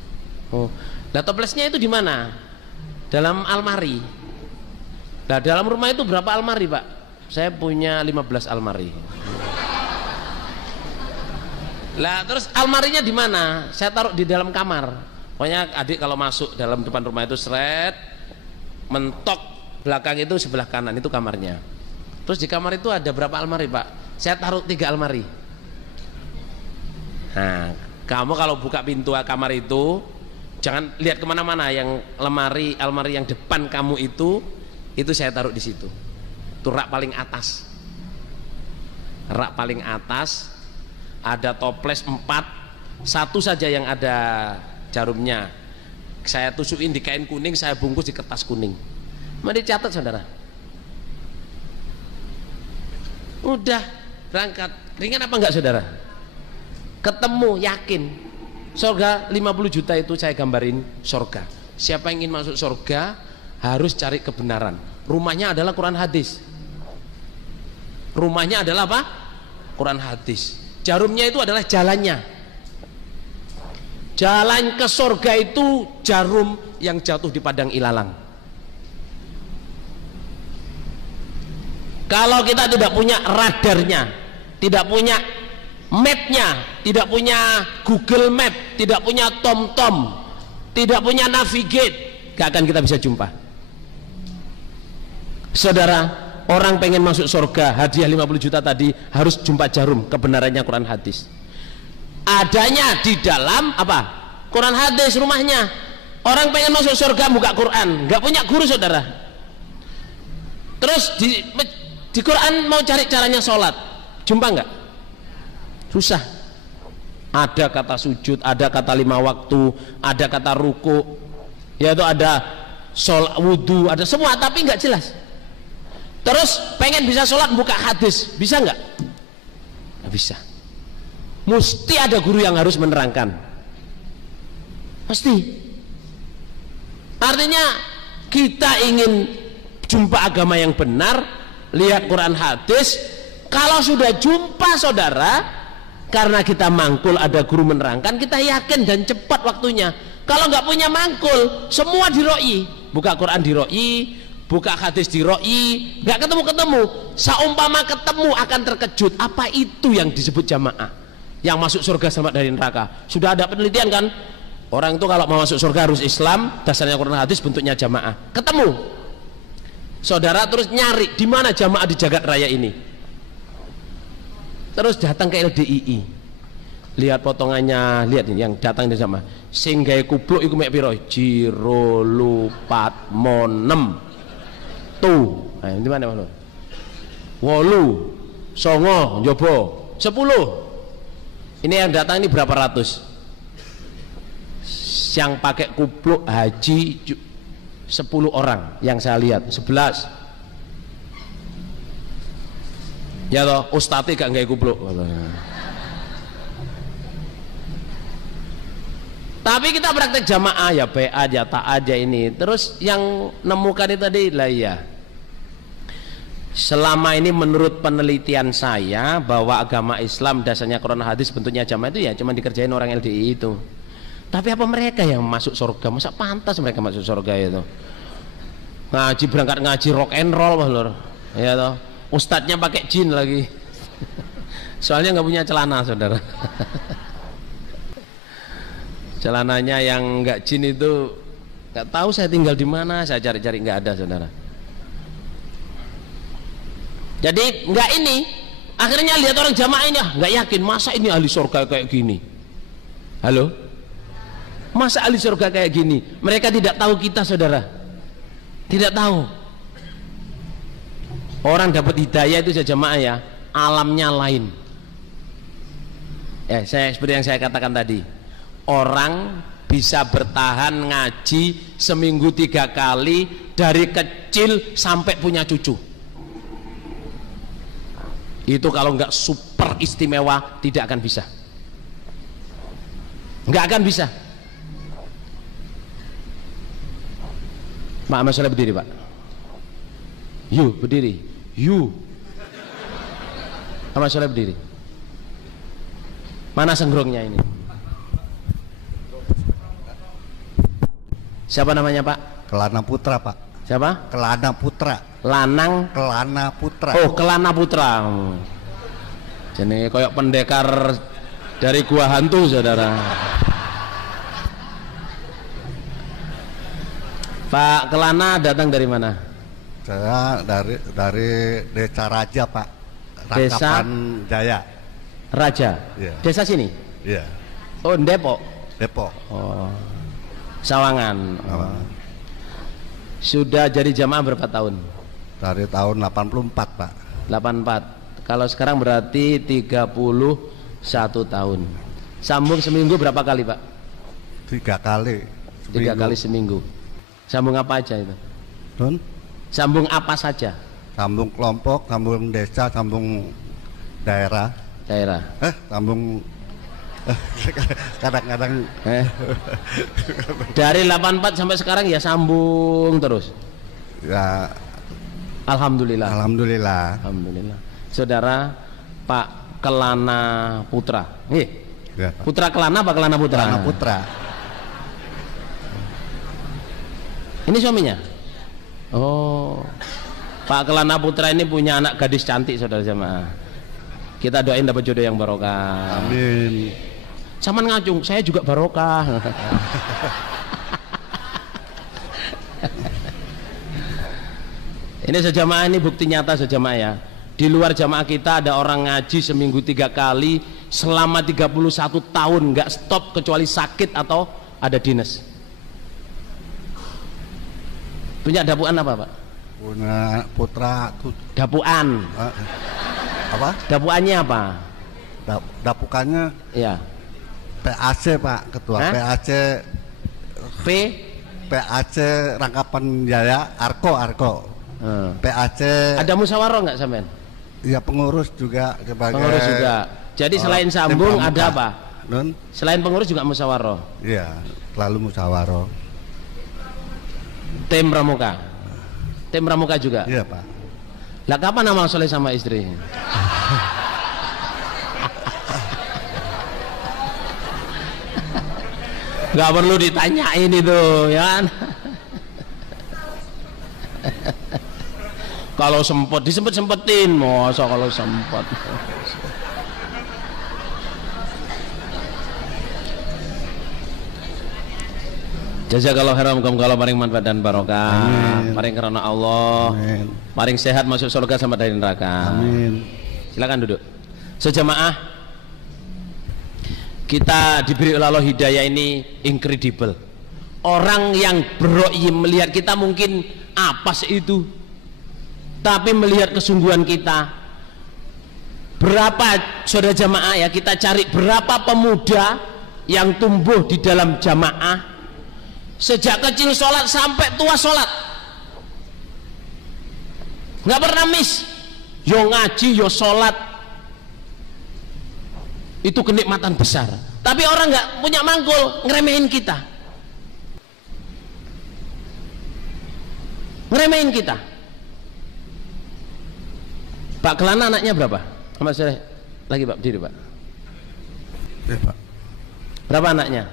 Oh. Nah, toplesnya itu di mana? Dalam almari. Nah, dalam rumah itu berapa almari Pak? Saya punya 15 almari. Lah terus almarinya di mana? Saya taruh di dalam kamar. Pokoknya adik kalau masuk dalam depan rumah itu seret, mentok belakang itu sebelah kanan itu kamarnya. Terus di kamar itu ada berapa almari Pak? Saya taruh 3 almari. Nah, kamu kalau buka pintu kamar itu jangan lihat kemana-mana, yang almari yang depan kamu itu saya taruh di situ. Itu rak paling atas. Rak paling atas ada toples 4, satu saja yang ada jarumnya. Saya tusukin di kain kuning, saya bungkus di kertas kuning. Mari catat saudara. Udah berangkat. Ringan apa enggak saudara? Ketemu, yakin. Surga 50 juta itu saya gambarin surga. Siapa yang ingin masuk surga harus cari kebenaran. Rumahnya adalah Quran hadis. Rumahnya adalah apa? Quran hadis. Jarumnya itu adalah jalannya. Jalan ke surga itu jarum yang jatuh di padang ilalang. Kalau kita tidak punya radarnya, tidak punya mapnya, tidak punya Google Map, tidak punya TomTom, tidak punya navigate, gak akan kita bisa jumpa. Saudara, orang pengen masuk surga, hadiah 50 juta tadi harus jumpa jarum kebenarannya Quran hadis. Adanya di dalam apa? Quran hadis rumahnya. Orang pengen masuk surga buka Quran, nggak punya guru saudara. Terus di Quran mau cari caranya sholat, jumpa nggak? Susah. Ada kata sujud, ada kata 5 waktu, ada kata ruku, yaitu ada sholat, wudhu, ada semua, tapi nggak jelas. Terus pengen bisa sholat buka hadis, bisa nggak? Nggak bisa. Mesti ada guru yang harus menerangkan. Mesti. Artinya kita ingin jumpa agama yang benar, lihat Quran hadis. Kalau sudah jumpa saudara, karena kita mangkul ada guru menerangkan, kita yakin dan cepat waktunya. Kalau nggak punya mangkul, semua diroi. Buka Quran diroi, buka hadis diroi, nggak ketemu. Saumpama ketemu akan terkejut. Apa itu yang disebut jamaah? Yang masuk surga selamat dari neraka. Sudah ada penelitian kan? Orang itu kalau mau masuk surga harus Islam, dasarnya Quran hadis, bentuknya jamaah. Ketemu. Saudara terus nyari di mana jamaah di jagat raya ini. Terus datang ke LDII. Lihat potongannya, lihat ini yang datang di sama. Sing gawe kubluk iku mek pira? Jiro lupat monem. Tuh, nah, di mana Mas? 8, 9, njobo 10. Ini yang datang ini berapa ratus? Yang pakai kupluk haji 10 orang yang saya lihat, 11. Ya toh, ustadz gak nggawe kupluk. Tapi kita praktek jamaah ya baik aja, tak aja ini. Terus yang nemukan itu tadi lah ya. Selama ini menurut penelitian saya bahwa agama Islam dasarnya Quran hadis bentuknya jamaah itu ya cuma dikerjain orang LDI itu. Tapi apa mereka yang masuk surga? Masa pantas mereka masuk surga itu? Ngaji berangkat ngaji rock and roll lor. Ya toh. Ustadznya pakai jin lagi. Soalnya nggak punya celana, saudara. Celananya yang nggak jin itu nggak tahu saya tinggal di mana, saya cari-cari nggak ada, saudara. Jadi nggak ini, akhirnya lihat orang jamaah ini nggak yakin, masa ini ahli surga kayak gini. Halo, masa ahli surga kayak gini? Mereka tidak tahu kita, saudara, tidak tahu. Orang dapat hidayah itu saja jamaah ya, alamnya lain. Saya seperti yang saya katakan tadi. Orang bisa bertahan ngaji seminggu 3 kali dari kecil sampai punya cucu. Itu kalau nggak super istimewa tidak akan bisa, nggak akan bisa. Pak Mas Soleh berdiri, Pak. Yuk berdiri, yuk. Pak Mas Soleh berdiri. Mana senggrongnya ini? Siapa namanya, Pak? Kelana Putra, Pak. Siapa? Kelana Putra. Lanang Kelana Putra. Oh, Kelana Putra. Jadi koyok pendekar dari gua hantu, saudara. Pak Kelana datang dari mana? Saya dari Desa Raja, Pak. Desa Rangkapan Jaya. Raja. Iya. Desa sini? Iya. Oh, Depok. Depok. Oh. Sawangan. Oh. Sudah jadi jamaah berapa tahun? Dari tahun 84, Pak. 84. Kalau sekarang berarti 31 tahun. Sambung seminggu berapa kali, Pak? 3 kali. 3 kali seminggu. Sambung apa aja itu? Don? Sambung apa saja? Sambung kelompok, sambung desa, sambung daerah. Daerah. Sambung kadang-kadang dari 84 sampai sekarang ya sambung terus ya. Alhamdulillah. Alhamdulillah. Alhamdulillah. Saudara Pak Kelana Putra. Ya, Putra Kelana apa Kelana Putra? Kelana Putra. Ini suaminya? Oh, Pak Kelana Putra ini punya anak gadis cantik, saudara jamaah. Kita doain dapat jodoh yang barokah. Amin. Saman ngacung, saya juga barokah. Ini sejamaah, ini bukti nyata sejamaah ya. Di luar jamaah kita ada orang ngaji seminggu 3 kali selama 31 tahun nggak stop kecuali sakit atau ada dinas. Punya dapuan apa, Pak? Punya Putra Dapuan. Apa? Dapuannya apa? Dapukannya Ya. PAC, Pak, Ketua. PAC PAC Rangkapan Jaya, Arko. PAC. Ada musyawarah nggak sampean? Ya, pengurus juga sebagai. Pengurus juga. Jadi selain sambung ada apa? Don? Selain pengurus juga musyawarah. Iya, selalu musyawarah. Tim pramuka. Tim pramuka juga. Iya, Pak. Lah kapan amal soleh sama istri? Gak perlu ditanyain itu, ya kan? Kalau sempet disempet-sempetin, masa kalau sempet. Jazakallahu khairan, muga-muga paring manfaat dan barokah. Amin. Paring karena Allah. Amin. Paring sehat masuk surga sama dari neraka. Amin. Silakan duduk. Sejamaah, kita diberi oleh Allah hidayah ini incredible. Orang yang beroi melihat kita mungkin apa sih itu, tapi melihat kesungguhan kita. Berapa saudara jamaah ya, kita cari berapa pemuda yang tumbuh di dalam jamaah sejak kecil sholat sampai tua sholat, nggak pernah miss. Yo ngaji yo sholat, itu kenikmatan besar. Tapi orang nggak punya mangkul ngeremehin kita, Pak Kelana anaknya berapa? Mas lagi Pak, berdiri Pak. Ya, Pak. Berapa anaknya?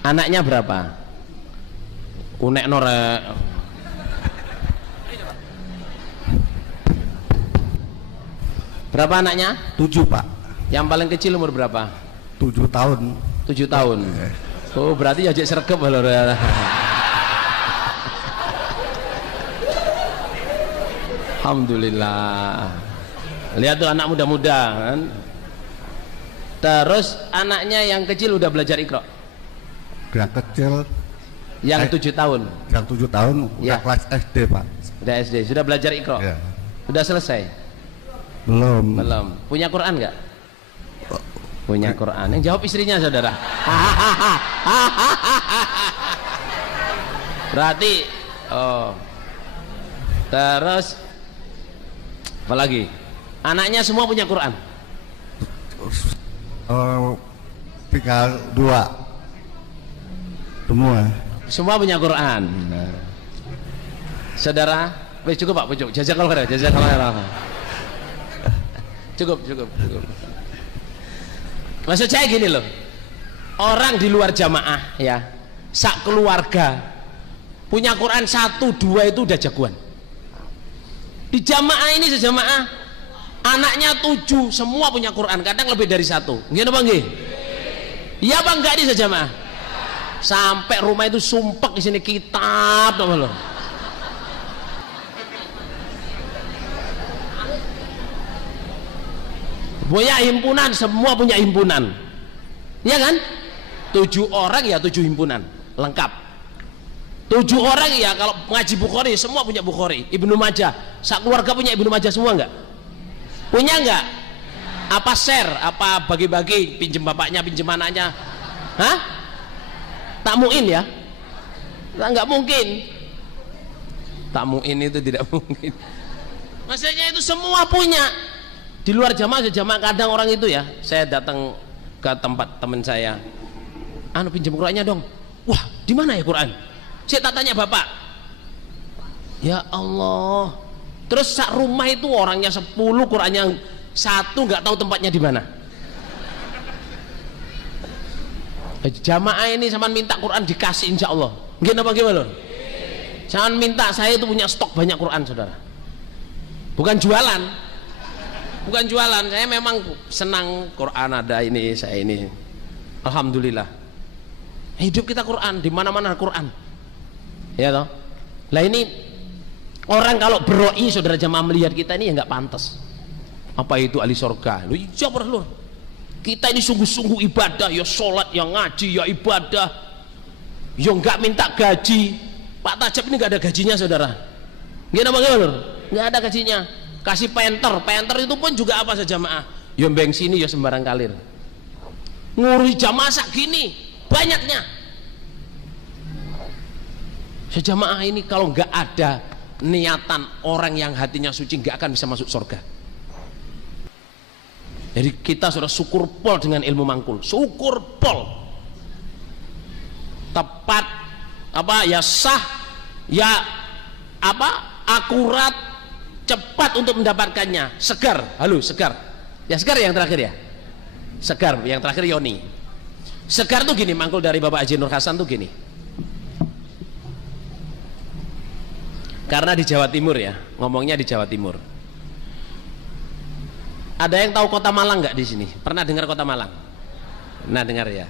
Anaknya berapa? Unek norek. Berapa anaknya? 7 Pak. Yang paling kecil umur berapa? 7 tahun. 7 tahun. Oh berarti ya sergap lho. Alhamdulillah. Lihat tuh anak muda-muda kan. Terus anaknya yang kecil udah belajar Iqra. Yang kecil yang 7 tahun. Yang 7 tahun udah Ya. kelas SD Pak. Udah SD, sudah belajar Iqra. Ya. Udah selesai? Belum. Punya Quran nggak? Punya Quran. Yang jawab istrinya saudara. Berarti terus apa lagi? Anaknya semua punya Quran? Tinggal 2 semua punya Quran. Saudara, cukup Pak, cukup. Jazakallahu khairan. Cukup. Maksud saya gini loh, orang di luar jamaah ya, sak keluarga punya Quran 1, 2 itu udah jagoan. Di jamaah ini sejamaah anaknya 7 semua punya Quran, kadang lebih dari 1. Nggih apa nggih? Iya apa enggak di sejamaah? Sampai rumah itu sumpek di sini kitab apa loh. Punya himpunan, semua punya himpunan. Ya kan? 7 orang ya 7 himpunan, lengkap. 7 orang ya kalau ngaji Bukhari semua punya Bukhari. Ibnu Majah, sak keluarga punya Ibnu Majah semua enggak? Punya enggak? Apa share? Apa bagi-bagi? Pinjem bapaknya, pinjem anaknya? Hah? Tak muin ya? Enggak mungkin. Tak muin itu tidak mungkin. Maksudnya itu semua punya. Di luar jamaah kadang orang itu ya, saya datang ke tempat teman saya, pinjam Qurannya dong. Wah, di mana ya Quran? Saya tak tanya bapak. Ya Allah. Terus sak rumah itu orangnya 10, Qurannya 1 nggak tahu tempatnya di mana. Jamaah ini sama minta Quran dikasih insya Allah. Gimana? Jangan minta, saya itu punya stok banyak Quran saudara. Bukan jualan. Saya memang senang Quran ada ini, saya ini. Alhamdulillah. Hidup kita Quran, di mana-mana Quran. Ya toh? Lah ini orang kalau beroi saudara jamaah melihat kita ini ya nggak pantas. Apa itu ahli surga? Lu jawab lu. Kita ini sungguh-sungguh ibadah, ya sholat, ya ngaji, ya ibadah. Ya nggak minta gaji. Pak Tajab ini nggak ada gajinya saudara. Gimana? Nggak ada gajinya. Kasih penter itu pun juga apa saja jamaah, ya bensin ya sembarang kalir. Ngurus jamaah sak gini banyaknya. Sejamaah ini kalau nggak ada niatan orang yang hatinya suci nggak akan bisa masuk surga. Jadi kita sudah syukur pol dengan ilmu mangkul, syukur pol. Tepat ya sah ya akurat, cepat untuk mendapatkannya, segar. Ya segar yang terakhir ya, segar yang terakhir Yoni. Segar tuh gini, mangkul dari Bapak Haji Nur Hasan tuh gini. Karena di Jawa Timur ya, ngomongnya di Jawa Timur. Ada yang tahu Kota Malang nggak di sini? Pernah dengar Kota Malang? Nah dengar ya.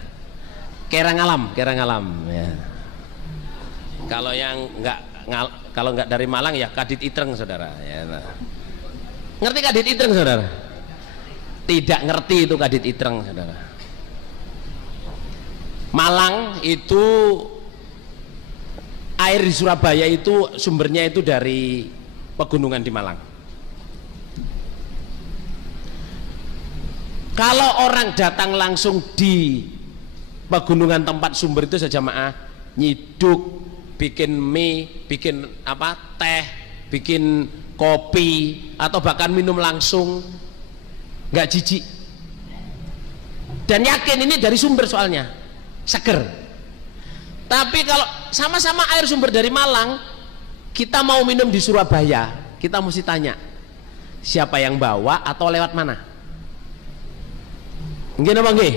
Kerangalam ya. Kalau yang kalau nggak dari Malang ya Kadit Itreng saudara ya. Ngerti Kadit Itreng saudara? Tidak ngerti itu Kadit Itreng saudara. Malang itu air di Surabaya itu sumbernya itu dari pegunungan di Malang. Kalau orang datang langsung di pegunungan tempat sumber itu saja jamaah nyiduk, bikin mie, bikin teh, bikin kopi, atau bahkan minum langsung, nggak jijik. dan yakin ini dari sumber soalnya seger. Tapi kalau sama-sama air sumber dari Malang, kita mau minum di Surabaya, kita mesti tanya siapa yang bawa atau lewat mana. Nggih napa nggih?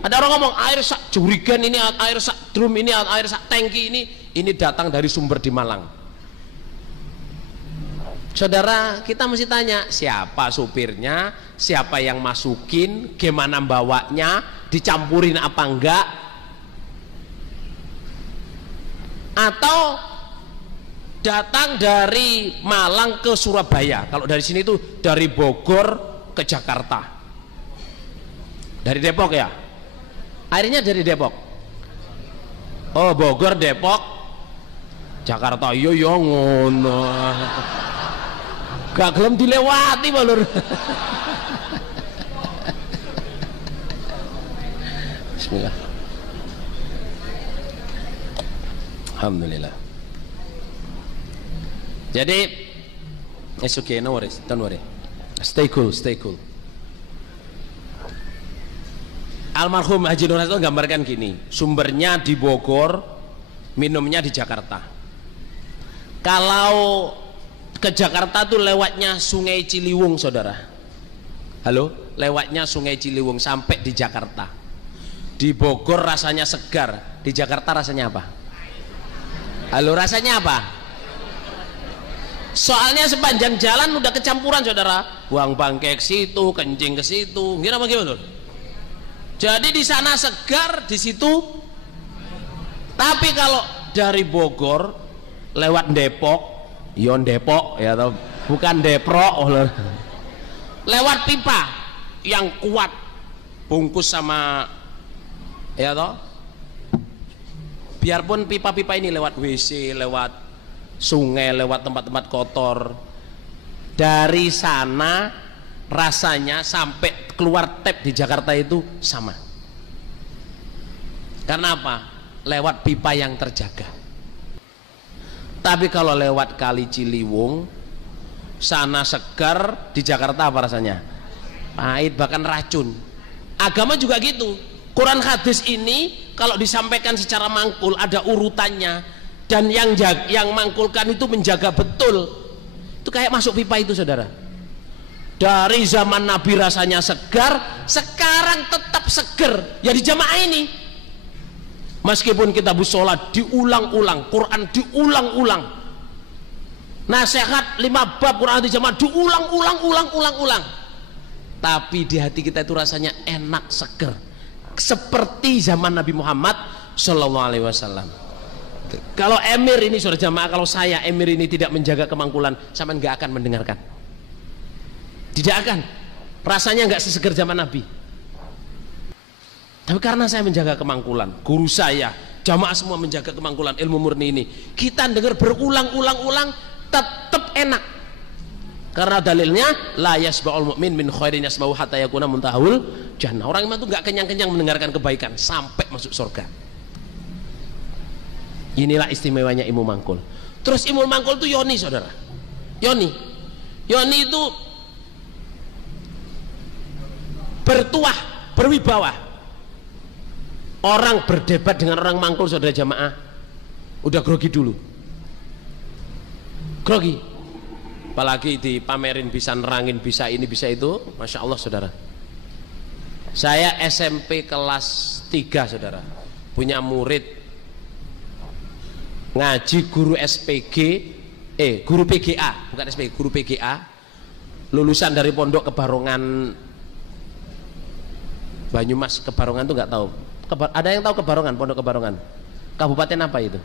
Ada orang ngomong air sak jurigen ini, air sak drum ini, air sak tangki ini datang dari sumber di Malang. Saudara, kita mesti tanya siapa supirnya, siapa yang masukin, gimana bawanya, dicampurin apa enggak, atau datang dari Malang ke Surabaya. Kalau dari sini itu dari Bogor ke Jakarta, dari Depok ya, airnya dari Depok. Oh, Bogor, Depok, Jakarta. Iya ya ngono. Gak gelem dilewati balur. Bismillah. Alhamdulillah. Jadi it's okay, no worries, don't worry. Stay cool, stay cool. Almarhum Haji Nur Hasan gambarkan gini, sumbernya di Bogor, minumnya di Jakarta. Kalau ke Jakarta tuh lewatnya Sungai Ciliwung, saudara. Halo, lewatnya Sungai Ciliwung sampai di Jakarta. Di Bogor rasanya segar, di Jakarta rasanya apa? Halo, rasanya apa? Soalnya sepanjang jalan udah kecampuran, saudara. Buang bangke ke situ, kencing ke situ, gimana bagaimana? Jadi di sana segar, di situ. Tapi kalau dari Bogor lewat Depok, yon Depok ya atau bukan Deprok, lewat pipa yang kuat, bungkus sama ya toh. Biarpun pipa-pipa ini lewat WC, lewat sungai, lewat tempat-tempat kotor, dari sana rasanya sampai keluar tap di Jakarta itu sama. Karena apa? Lewat pipa yang terjaga. Tapi kalau lewat Kali Ciliwung, sana segar, di Jakarta apa rasanya? Pahit, bahkan racun. Agama juga gitu. Quran hadis ini kalau disampaikan secara mangkul ada urutannya, dan yang mangkulkan itu menjaga betul. Itu kayak masuk pipa itu, saudara. Dari zaman Nabi rasanya segar, sekarang tetap seger. Ya di jamaah ini. Meskipun kita sholat diulang-ulang, Quran diulang-ulang, nasihat 5 bab Quran di jamaah diulang-ulang, tapi di hati kita itu rasanya enak, seger, seperti zaman Nabi Muhammad Sallallahu Alaihi Wasallam. Kalau emir ini, saudara jamaah, kalau saya emir ini tidak menjaga kemangkulan, sama nggak akan mendengarkan, tidak akan, rasanya nggak seseger zaman Nabi. Tapi karena saya menjaga kemangkulan, guru saya, jamaah semua menjaga kemangkulan ilmu murni ini, kita dengar berulang-ulang tetap enak. Karena dalilnya la yasba'ul mu'min min khairin yasma'u hatta yakuna muntahul jannah. Orang iman itu nggak kenyang-kenyang mendengarkan kebaikan sampai masuk surga. Inilah istimewanya ilmu mangkul. Terus ilmu mangkul itu yoni, saudara. Yoni itu bertuah, berwibawa. Orang berdebat dengan orang mangkul, saudara jamaah, udah grogi dulu, grogi. Apalagi dipamerin bisa nerangin, bisa ini, bisa itu, masya Allah, saudara. Saya SMP kelas 3, saudara, punya murid ngaji guru SPG, guru PGA, bukan SPG, guru PGA, lulusan dari Pondok Kebarongan Banyumas. Kebarongan tuh nggak tahu. Ada yang tahu Kebarongan, Pondok Kebarongan? Kabupaten apa itu?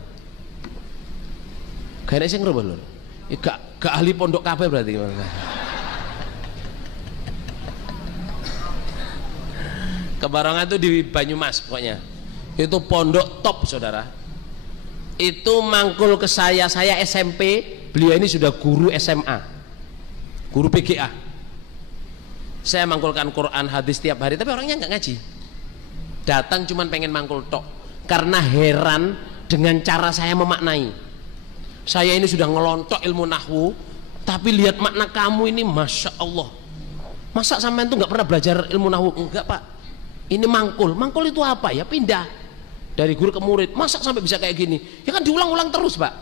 Kayaknya sih ngerubah loh. Gak ahli pondok kabeh berarti. Kebarongan itu di Banyumas pokoknya. Itu pondok top, saudara. Itu mangkul ke saya SMP, beliau ini sudah guru SMA, guru PGA. Saya mangkulkan Quran hadis tiap hari, tapi orangnya nggak ngaji. Datang cuman pengen mangkul tok, karena heran dengan cara saya memaknai. Saya ini sudah ngelontok ilmu nahwu, tapi lihat makna kamu ini, masya Allah. Masa sampean tuh nggak pernah belajar ilmu nahwu? Enggak, Pak. Ini mangkul itu apa ya? Pindah dari guru ke murid, masa sampai bisa kayak gini? Ya kan diulang-ulang terus Pak,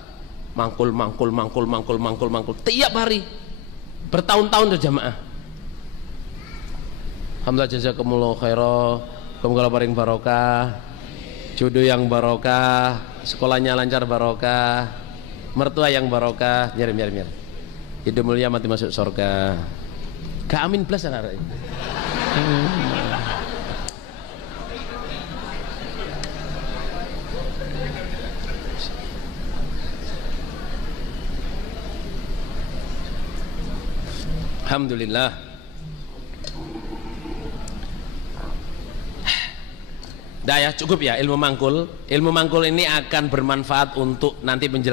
mangkul tiap hari bertahun-tahun berjamaah. Alhamdulillah, jazakumullah khairan, semoga paring barokah, jodoh yang barokah, sekolahnya lancar barokah, mertua yang barokah, nyari hidup mulia mati masuk surga. Gak amin plus ya. Alhamdulillah. Dah ya, cukup ya ilmu mangkul. Ilmu mangkul ini akan bermanfaat untuk nanti penjelasan